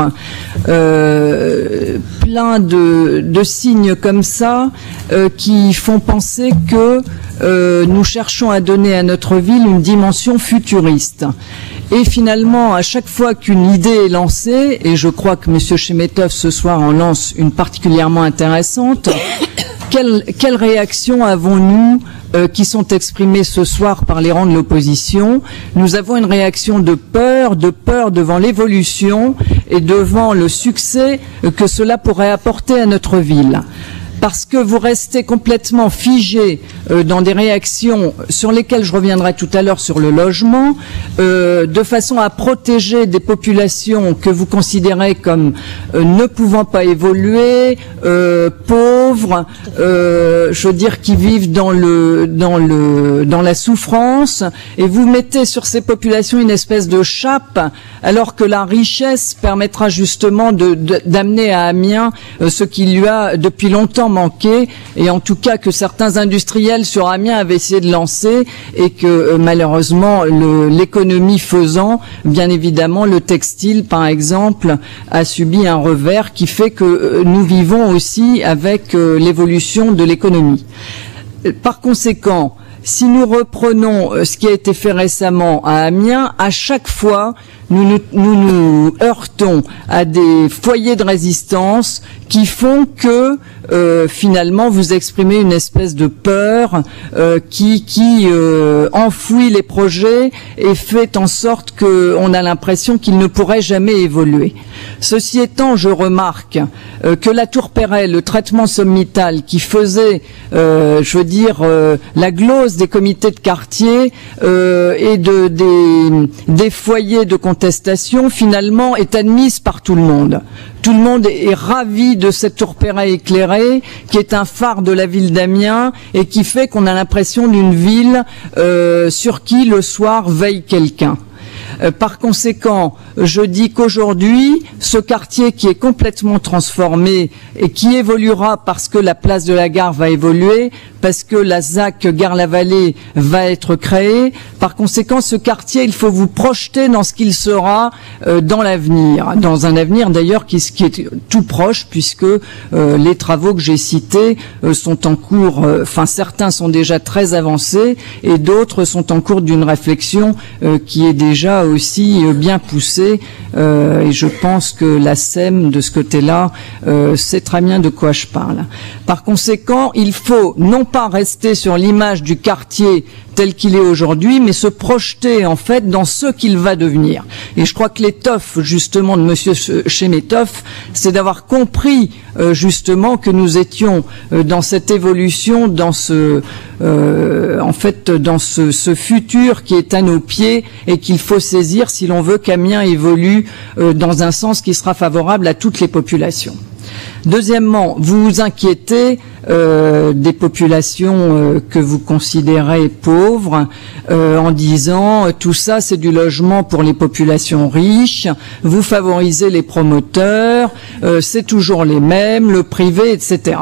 plein de signes comme ça qui font penser que nous cherchons à donner à notre ville une dimension futuriste. Et finalement, à chaque fois qu'une idée est lancée, et je crois que M. Chemetov ce soir en lance une particulièrement intéressante, quelle réaction avons-nous qui sont exprimées ce soir par les rangs de l'opposition? Nous avons une réaction de peur devant l'évolution et devant le succès que cela pourrait apporter à notre ville. parce que vous restez complètement figé dans des réactions sur lesquelles je reviendrai tout à l'heure sur le logement, de façon à protéger des populations que vous considérez comme ne pouvant pas évoluer, pauvres, je veux dire qui vivent dans la souffrance, et vous mettez sur ces populations une espèce de chape, alors que la richesse permettra justement d'amener à Amiens ce qui lui a depuis longtemps manqué, et en tout cas que certains industriels sur Amiens avaient essayé de lancer, et que malheureusement l'économie faisant, bien évidemment le textile par exemple a subi un revers qui fait que nous vivons aussi avec l'évolution de l'économie. Par conséquent, si nous reprenons ce qui a été fait récemment à Amiens, à chaque fois, nous nous heurtons à des foyers de résistance qui font que finalement vous exprimez une espèce de peur qui enfouit les projets et fait en sorte qu'on a l'impression qu'ils ne pourraient jamais évoluer. Ceci étant, je remarque que la Tour Perret, le traitement sommital qui faisait, je veux dire, la glose des comités de quartier et des foyers de contestation, finalement, est admise par tout le monde. Tout le monde est ravi de cette Tour Perret éclairée, qui est un phare de la ville d'Amiens et qui fait qu'on a l'impression d'une ville sur qui le soir veille quelqu'un. Par conséquent, je dis qu'aujourd'hui, ce quartier qui est complètement transformé et qui évoluera parce que la place de la Gare va évoluer, parce que la ZAC Gare-la-Vallée va être créée. Par conséquent, ce quartier, il faut vous projeter dans ce qu'il sera dans l'avenir, dans un avenir d'ailleurs qui est tout proche, puisque les travaux que j'ai cités sont en cours, enfin certains sont déjà très avancés et d'autres sont en cours d'une réflexion qui est déjà aussi bien poussée, et je pense que la SEM de ce côté-là sait très bien de quoi je parle. Par conséquent, il faut non pas rester sur l'image du quartier tel qu'il est aujourd'hui, mais se projeter en fait dans ce qu'il va devenir. Et je crois que l'étoffe justement de Monsieur Chemetov, c'est d'avoir compris justement que nous étions dans cette évolution, dans ce futur qui est à nos pieds et qu'il faut saisir si l'on veut qu'Amiens évolue dans un sens qui sera favorable à toutes les populations. Deuxièmement, vous vous inquiétez des populations que vous considérez pauvres en disant tout ça c'est du logement pour les populations riches, vous favorisez les promoteurs, c'est toujours les mêmes, le privé, etc.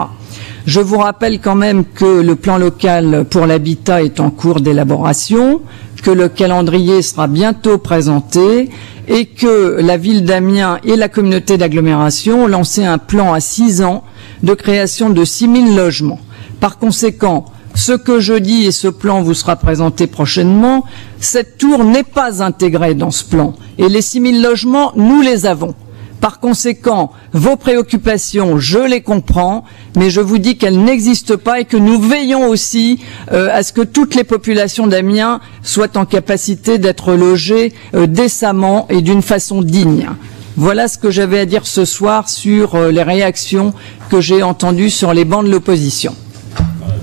Je vous rappelle quand même que le plan local pour l'habitat est en cours d'élaboration, que le calendrier sera bientôt présenté et que la ville d'Amiens et la communauté d'agglomération ont lancé un plan à 6 ans de création de 6 000 logements. Par conséquent, ce que je dis et ce plan vous sera présenté prochainement, cette tour n'est pas intégrée dans ce plan et les 6 000 logements, nous les avons. Par conséquent, vos préoccupations, je les comprends, mais je vous dis qu'elles n'existent pas et que nous veillons aussi à ce que toutes les populations d'Amiens soient en capacité d'être logées décemment et d'une façon digne. Voilà ce que j'avais à dire ce soir sur les réactions que j'ai entendues sur les bancs de l'opposition.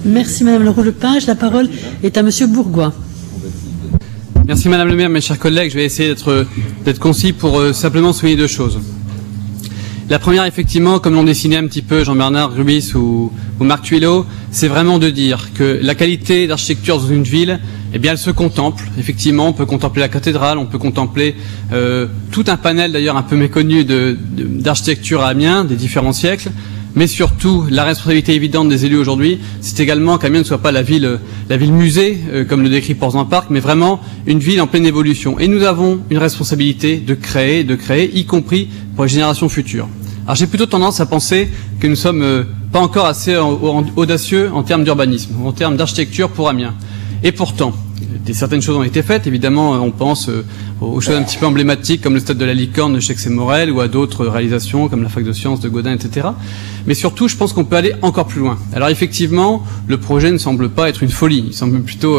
Merci Madame Leroux-Lepage. La parole est à Monsieur Bourgois. Merci Madame le maire, mes chers collègues. Je vais essayer d'être concis pour simplement souligner 2 choses. La première, effectivement, comme l'ont dessiné un petit peu Jean-Bernard Rubis ou Marc Tuillo, c'est vraiment de dire que la qualité d'architecture dans une ville, eh bien, elle se contemple. Effectivement, on peut contempler la cathédrale, on peut contempler tout un panel, d'ailleurs, un peu méconnu d'architecture à Amiens, des différents siècles. Mais surtout, la responsabilité évidente des élus aujourd'hui, c'est également qu'Amiens ne soit pas la ville musée, comme le décrit Porzan Park, mais vraiment une ville en pleine évolution. Et nous avons une responsabilité de créer, y compris pour les générations futures. Alors j'ai plutôt tendance à penser que nous sommes pas encore assez audacieux en termes d'urbanisme, en termes d'architecture pour Amiens. Et pourtant, certaines choses ont été faites. Évidemment, on pense aux choses un petit peu emblématiques comme le stade de la Licorne de Cheix-et-Morel ou à d'autres réalisations comme la fac de sciences de Gaudin, etc. Mais surtout, je pense qu'on peut aller encore plus loin. Alors effectivement, le projet ne semble pas être une folie. Il semble plutôt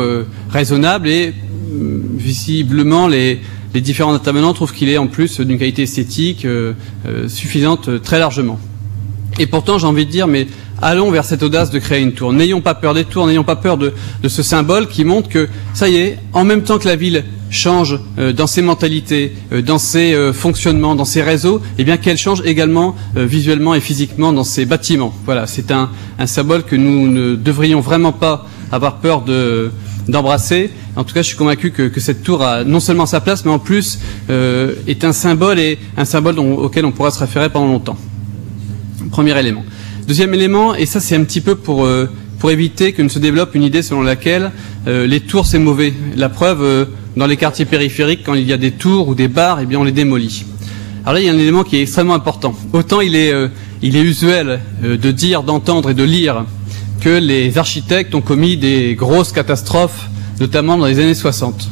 raisonnable et visiblement les différents intervenants trouvent qu'il est en plus d'une qualité esthétique suffisante très largement. Et pourtant, j'ai envie de dire, mais allons vers cette audace de créer une tour. N'ayons pas peur des tours, n'ayons pas peur de ce symbole qui montre que, ça y est, en même temps que la ville change dans ses mentalités, dans ses fonctionnements, dans ses réseaux, eh bien qu'elle change également visuellement et physiquement dans ses bâtiments. Voilà, c'est un symbole que nous ne devrions vraiment pas avoir peur d'embrasser. En tout cas, je suis convaincu que cette tour a non seulement sa place, mais en plus est un symbole et un symbole auquel on pourra se référer pendant longtemps. Premier élément. Deuxième élément, et ça c'est un petit peu pour éviter que ne se développe une idée selon laquelle les tours c'est mauvais. La preuve, dans les quartiers périphériques, quand il y a des tours ou des bars, eh bien on les démolit. Alors là, il y a un élément qui est extrêmement important. Autant il est usuel de dire, d'entendre et de lire que les architectes ont commis des grosses catastrophes, notamment dans les années 60.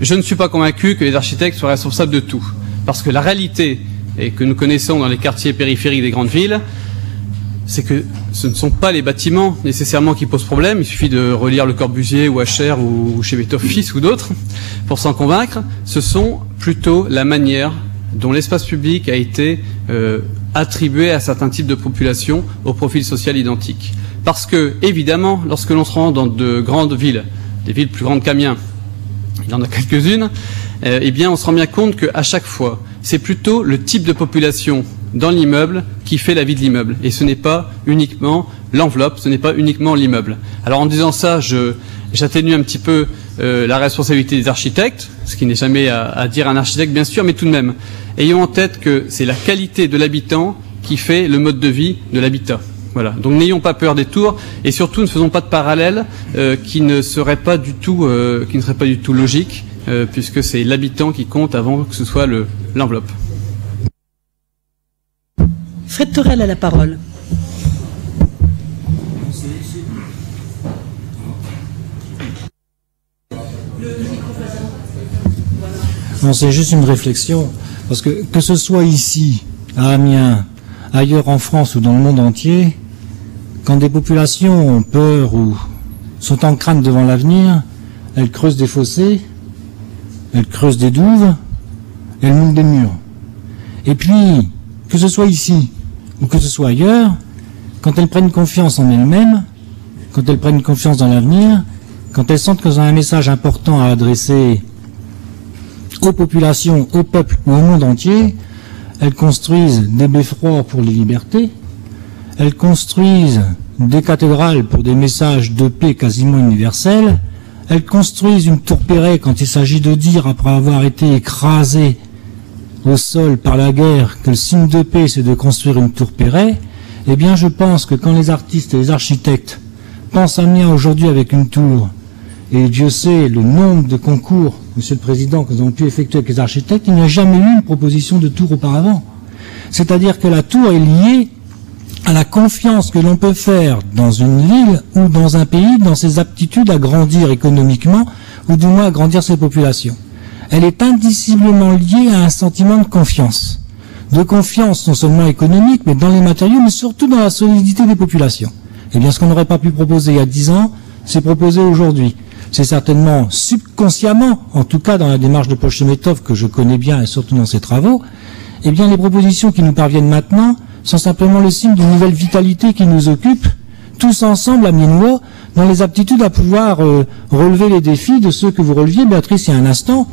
Je ne suis pas convaincu que les architectes soient responsables de tout. Parce que la réalité, et que nous connaissons dans les quartiers périphériques des grandes villes, c'est que ce ne sont pas les bâtiments nécessairement qui posent problème. Il suffit de relire Le Corbusier ou Ascher ou chez Beethoven-Fils ou d'autres pour s'en convaincre. Ce sont plutôt la manière dont l'espace public a été attribué à certains types de populations au profil social identique. Parce que, évidemment, lorsque l'on se rend dans de grandes villes, des villes plus grandes qu'Amiens, il y en a quelques-unes, eh bien on se rend bien compte qu'à chaque fois, c'est plutôt le type de population dans l'immeuble qui fait la vie de l'immeuble. Et ce n'est pas uniquement l'enveloppe, ce n'est pas uniquement l'immeuble. Alors en disant ça, j'atténue un petit peu la responsabilité des architectes, ce qui n'est jamais à dire à un architecte bien sûr, mais tout de même, ayons en tête que c'est la qualité de l'habitant qui fait le mode de vie de l'habitat. Voilà. Donc n'ayons pas peur des tours et surtout ne faisons pas de parallèle qui ne serait pas du tout logique, puisque c'est l'habitant qui compte avant que ce soit l'enveloppe. Fred Thorel a la parole. Non, c'est juste une réflexion, parce que ce soit ici, à Amiens, ailleurs en France ou dans le monde entier, quand des populations ont peur ou sont en crainte devant l'avenir, elles creusent des fossés, elles creusent des douves, elles montent des murs. Et puis, que ce soit ici ou que ce soit ailleurs, quand elles prennent confiance en elles-mêmes, quand elles prennent confiance dans l'avenir, quand elles sentent qu'elles ont un message important à adresser aux populations, au peuple ou au monde entier, elles construisent des beffrois pour les libertés, elles construisent des cathédrales pour des messages de paix quasiment universels, elles construisent une tour Perret quand il s'agit de dire, après avoir été écrasées au sol par la guerre, que le signe de paix c'est de construire une tour Perret. Eh bien je pense que quand les artistes et les architectes pensent à Amiens aujourd'hui avec une tour, et Dieu sait le nombre de concours, Monsieur le Président, que nous avons pu effectuer avec les architectes, il n'y a jamais eu une proposition de tour auparavant. C'est-à-dire que la tour est liée à la confiance que l'on peut faire dans une ville ou dans un pays, dans ses aptitudes à grandir économiquement, ou du moins à grandir ses populations. Elle est indissociablement liée à un sentiment de confiance non seulement économique, mais dans les matériaux, mais surtout dans la solidité des populations. Eh bien, ce qu'on n'aurait pas pu proposer il y a 10 ans, c'est proposé aujourd'hui. C'est certainement subconsciemment, en tout cas dans la démarche de Paul Chemetov que je connais bien et surtout dans ses travaux, eh bien les propositions qui nous parviennent maintenant sont simplement le signe d'une nouvelle vitalité qui nous occupe, tous ensemble, amiénois, dans les aptitudes à pouvoir relever les défis de ceux que vous releviez, Béatrice, il y a un instant.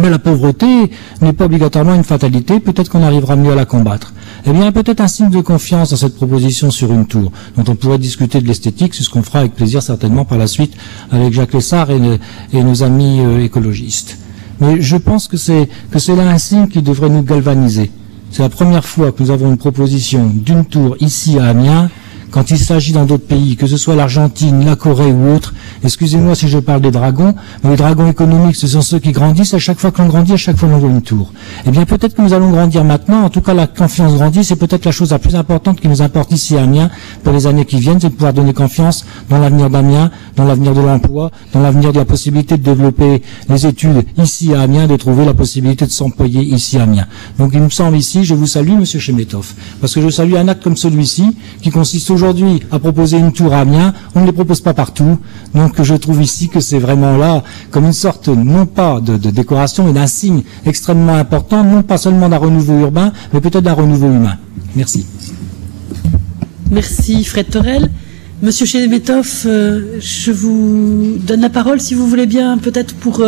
Mais la pauvreté n'est pas obligatoirement une fatalité, peut-être qu'on arrivera mieux à la combattre. Eh bien, peut-être un signe de confiance dans cette proposition sur une tour, dont on pourrait discuter de l'esthétique, c'est ce qu'on fera avec plaisir certainement par la suite avec Jacques Lessard et nos amis écologistes. Mais je pense que c'est là un signe qui devrait nous galvaniser. C'est la première fois que nous avons une proposition d'une tour ici à Amiens. Quand il s'agit dans d'autres pays, que ce soit l'Argentine, la Corée ou autre, excusez-moi si je parle des dragons, mais les dragons économiques, ce sont ceux qui grandissent, à chaque fois que l'on grandit, à chaque fois qu'on voit une tour. Eh bien, peut-être que nous allons grandir maintenant, en tout cas la confiance grandit, c'est peut-être la chose la plus importante qui nous importe ici à Amiens pour les années qui viennent, c'est de pouvoir donner confiance dans l'avenir d'Amiens, dans l'avenir de l'emploi, dans l'avenir de la possibilité de développer les études ici à Amiens, de trouver la possibilité de s'employer ici à Amiens. Donc il me semble ici, je vous salue, Monsieur Chemetov, parce que je salue un acte comme celui-ci, qui consiste aujourd'hui à proposer une tour à Amiens, on ne les propose pas partout, donc je trouve ici que c'est vraiment là comme une sorte, non pas de décoration, mais d'un signe extrêmement important, non pas seulement d'un renouveau urbain, mais peut-être d'un renouveau humain. Merci. Merci Fred Thorel. Monsieur Chemetov, je vous donne la parole si vous voulez bien, peut-être pour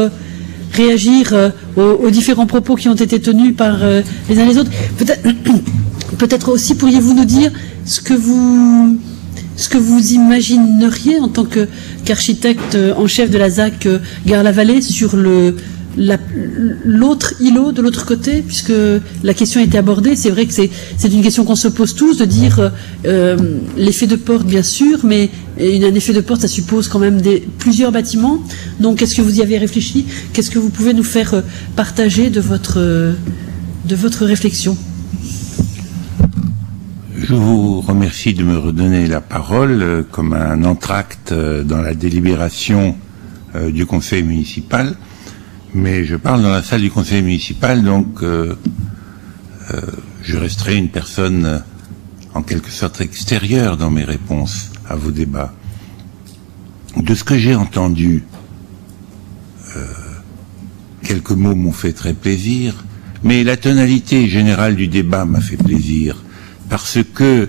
réagir aux différents propos qui ont été tenus par les uns les autres. Peut-être aussi pourriez-vous nous dire ce que vous imagineriez en tant qu'architecte en chef de la ZAC Gare-la-Vallée sur l'autre îlot de l'autre côté, puisque la question a été abordée. C'est vrai que c'est une question qu'on se pose tous, de dire l'effet de porte bien sûr, mais un effet de porte ça suppose quand même plusieurs bâtiments. Donc est-ce que vous y avez réfléchi? Qu'est-ce que vous pouvez nous faire partager de votre réflexion? Je vous remercie de me redonner la parole comme un entracte dans la délibération du conseil municipal. Mais je parle dans la salle du conseil municipal, donc je resterai une personne en quelque sorte extérieure dans mes réponses à vos débats. De ce que j'ai entendu, quelques mots m'ont fait très plaisir, mais la tonalité générale du débat m'a fait plaisir, parce que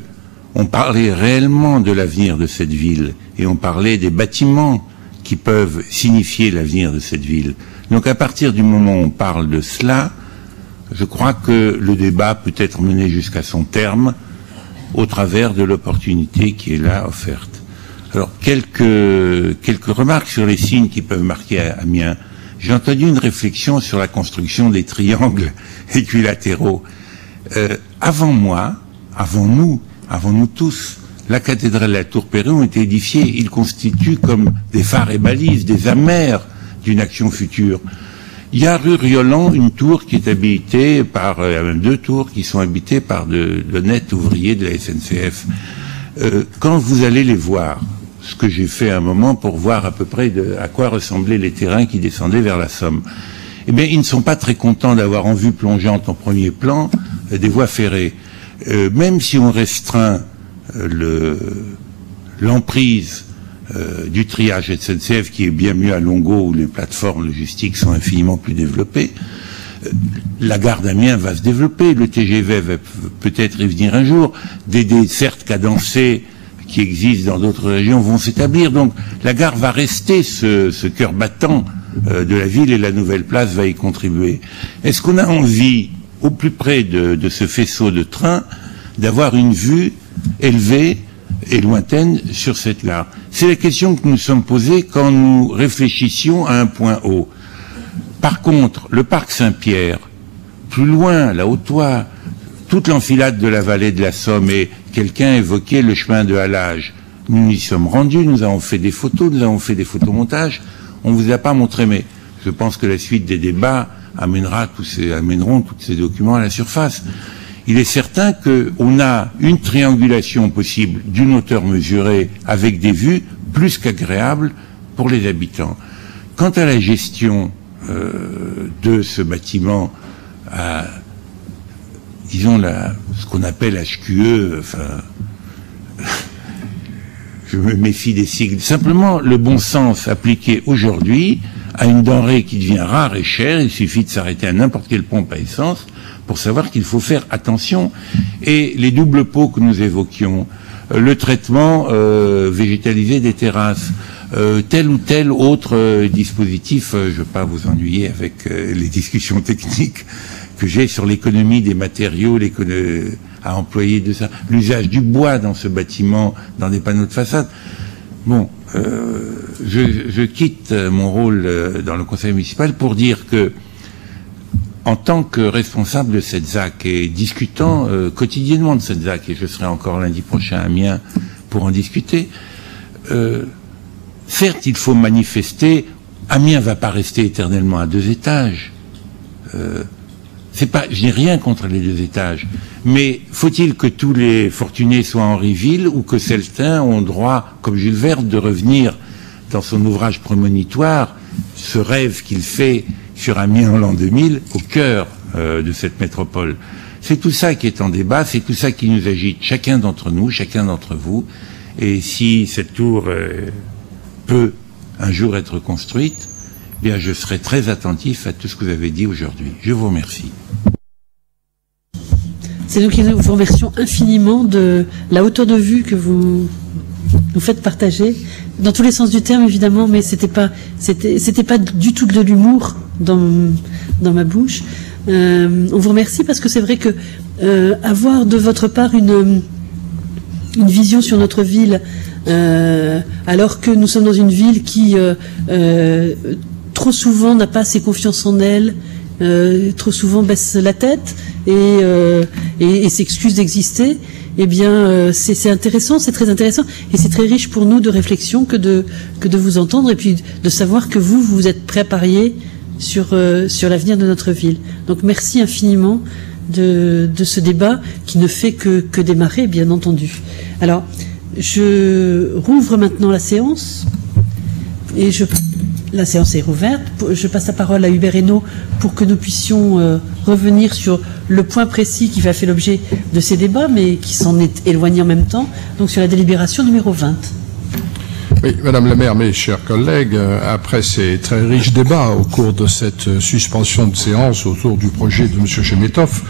on parlait réellement de l'avenir de cette ville, et on parlait des bâtiments qui peuvent signifier l'avenir de cette ville. Donc à partir du moment où on parle de cela, je crois que le débat peut être mené jusqu'à son terme au travers de l'opportunité qui est là offerte. Alors quelques remarques sur les signes qui peuvent marquer Amiens. J'ai entendu une réflexion sur la construction des triangles équilatéraux. Avant moi, avant nous tous, la cathédrale et la tour Perret ont été édifiées. Ils constituent comme des phares et balises, des amers d'une action future. Il y a rue Riolan une tour qui est habitée par, même deux tours qui sont habitées par d'honnêtes ouvriers de la SNCF. Quand vous allez les voir, ce que j'ai fait à un moment pour voir à peu près à quoi ressemblaient les terrains qui descendaient vers la Somme, eh bien, ils ne sont pas très contents d'avoir en vue plongeante en premier plan des voies ferrées. Même si on restreint l'emprise du triage SNCF, qui est bien mieux à Longo, où les plateformes logistiques sont infiniment plus développées, la gare d'Amiens va se développer, le TGV va peut-être y venir un jour, des dessertes cadencées qui existent dans d'autres régions vont s'établir, donc la gare va rester ce cœur battant de la ville, et la nouvelle place va y contribuer. Est-ce qu'on a envie, au plus près de ce faisceau de train, d'avoir une vue élevée et lointaine sur cette gare? C'est la question que nous sommes posées quand nous réfléchissions à un point haut. Par contre, le parc Saint-Pierre, plus loin, la Haute-Oie, toute l'enfilade de la vallée de la Somme, et quelqu'un évoquait le chemin de halage. Nous y sommes rendus, nous avons fait des photos, nous avons fait des photomontages, on ne vous a pas montré, mais je pense que la suite des débats amèneront tous ces documents à la surface. Il est certain qu'on a une triangulation possible d'une hauteur mesurée avec des vues plus qu'agréables pour les habitants. Quant à la gestion de ce bâtiment, disons ce qu'on appelle HQE, enfin, je me méfie des sigles. Simplement, le bon sens appliqué aujourd'hui à une denrée qui devient rare et chère, il suffit de s'arrêter à n'importe quelle pompe à essence pour savoir qu'il faut faire attention. Et les doubles pots que nous évoquions, le traitement végétalisé des terrasses, tel ou tel autre dispositif, je ne veux pas vous ennuyer avec les discussions techniques que j'ai sur l'économie des matériaux, à employer de ça, l'usage du bois dans ce bâtiment, dans des panneaux de façade. Bon, je quitte mon rôle dans le conseil municipal pour dire que, en tant que responsable de cette ZAC et discutant quotidiennement de cette ZAC, et je serai encore lundi prochain à Amiens pour en discuter, certes, il faut manifester, Amiens ne va pas rester éternellement à 2 étages. Je n'ai rien contre les 2 étages, mais faut-il que tous les fortunés soient à Henryville, ou que certains ont droit, comme Jules Verne, de revenir dans son ouvrage prémonitoire, ce rêve qu'il fait sur Amiens en l'an 2000, au cœur de cette métropole. C'est tout ça qui est en débat, c'est tout ça qui nous agite, chacun d'entre nous, chacun d'entre vous. Et si cette tour peut un jour être construite, eh bien je serai très attentif à tout ce que vous avez dit aujourd'hui. Je vous remercie. C'est donc nous vous remercions infiniment de la hauteur de vue que vous nous faites partager, dans tous les sens du terme évidemment, mais c'était pas du tout de l'humour dans ma bouche. On vous remercie parce que c'est vrai que avoir de votre part une vision sur notre ville, alors que nous sommes dans une ville qui trop souvent n'a pas assez confiance en elle, trop souvent baisse la tête et s'excuse d'exister, eh bien c'est intéressant, c'est très intéressant et c'est très riche pour nous de réflexion que de vous entendre et puis de savoir que vous êtes prêts à parier sur l'avenir de notre ville. Donc merci infiniment de ce débat qui ne fait que démarrer, bien entendu. Alors, je rouvre maintenant la séance et la séance est rouverte. Je passe la parole à Hubert Hainaut pour que nous puissions revenir sur le point précis qui va faire l'objet de ces débats, mais qui s'en est éloigné en même temps, donc sur la délibération numéro 20. Oui, Madame la maire, mes chers collègues, après ces très riches débats au cours de cette suspension de séance autour du projet de M. Chemetov,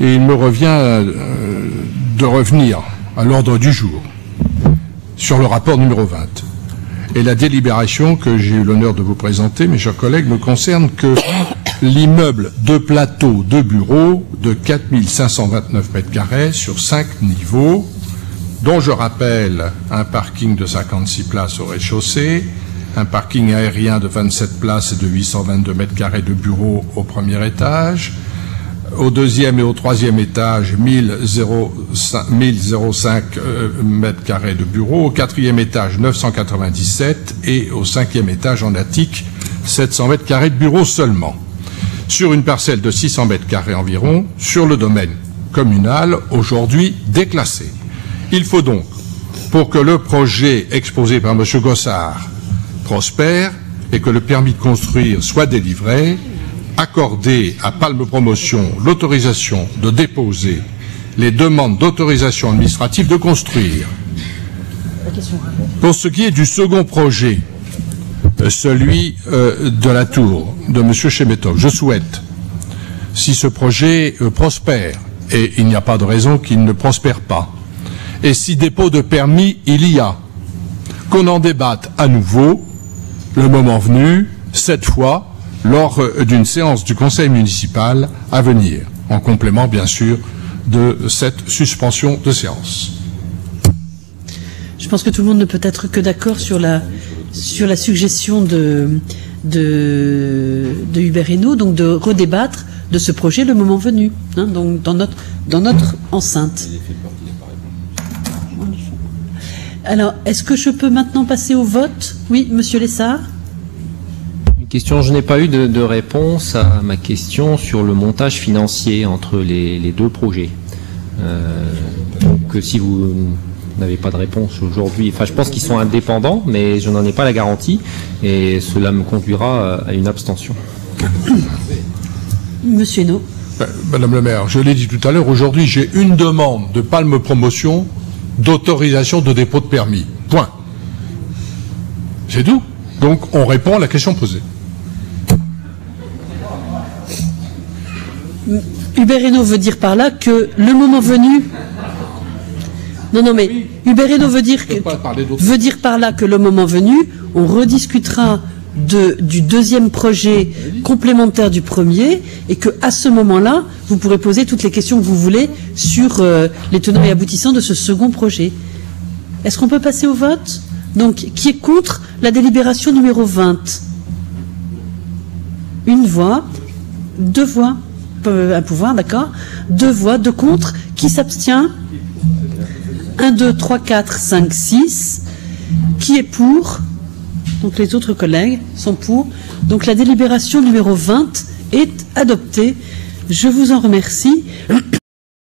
il me revient de revenir à l'ordre du jour sur le rapport numéro 20. Et la délibération que j'ai eu l'honneur de vous présenter, mes chers collègues, ne concerne que l'immeuble de plateau de bureaux de 4529 mètres carrés sur 5 niveaux, dont je rappelle un parking de 56 places au rez-de-chaussée, un parking aérien de 27 places et de 822 mètres carrés de bureaux au premier étage, au deuxième et au troisième étage 1005 mètres carrés de bureaux, au quatrième étage 997 et au cinquième étage en attique 700 mètres carrés de bureaux seulement, sur une parcelle de 600 mètres carrés environ, sur le domaine communal, aujourd'hui déclassé. Il faut donc, pour que le projet exposé par M. Gossard prospère et que le permis de construire soit délivré, accorder à Palme Promotion l'autorisation de déposer les demandes d'autorisation administrative de construire. Pour ce qui est du second projet, celui de la tour de M. Chemetov, je souhaite, si ce projet prospère, et il n'y a pas de raison qu'il ne prospère pas, et si dépôt de permis il y a, qu'on en débatte à nouveau, le moment venu, cette fois, lors d'une séance du conseil municipal à venir, en complément bien sûr de cette suspension de séance. Je pense que tout le monde ne peut être que d'accord sur la suggestion de Hubert Hainaut, donc de redébattre de ce projet le moment venu, hein, donc dans notre enceinte. Alors, est-ce que je peux maintenant passer au vote? Oui, Monsieur Lessard. Question, je n'ai pas eu de réponse à ma question sur le montage financier entre les deux projets. Donc si vous n'avez pas de réponse aujourd'hui, enfin je pense qu'ils sont indépendants, mais je n'en ai pas la garantie et cela me conduira à une abstention. Monsieur Hainaut. Madame la maire, je l'ai dit tout à l'heure, aujourd'hui j'ai une demande de Palme Promotion d'autorisation de dépôt de permis. Point. C'est tout. Donc on répond à la question posée. Hubert Hainaut veut dire par là que le moment venu... Non, mais Hubert Hainaut veut dire par là que le moment venu, on rediscutera du deuxième projet complémentaire du premier et qu'à ce moment-là, vous pourrez poser toutes les questions que vous voulez sur les tenants et aboutissants de ce second projet. Est-ce qu'on peut passer au vote? Donc, qui est contre la délibération numéro 20? Une voix, deux voix, un pouvoir, d'accord. 2 voix, 2 contre. Qui s'abstient? 1, 2, 3, 4, 5, 6. Qui est pour? Donc les autres collègues sont pour. Donc la délibération numéro 20 est adoptée. Je vous en remercie.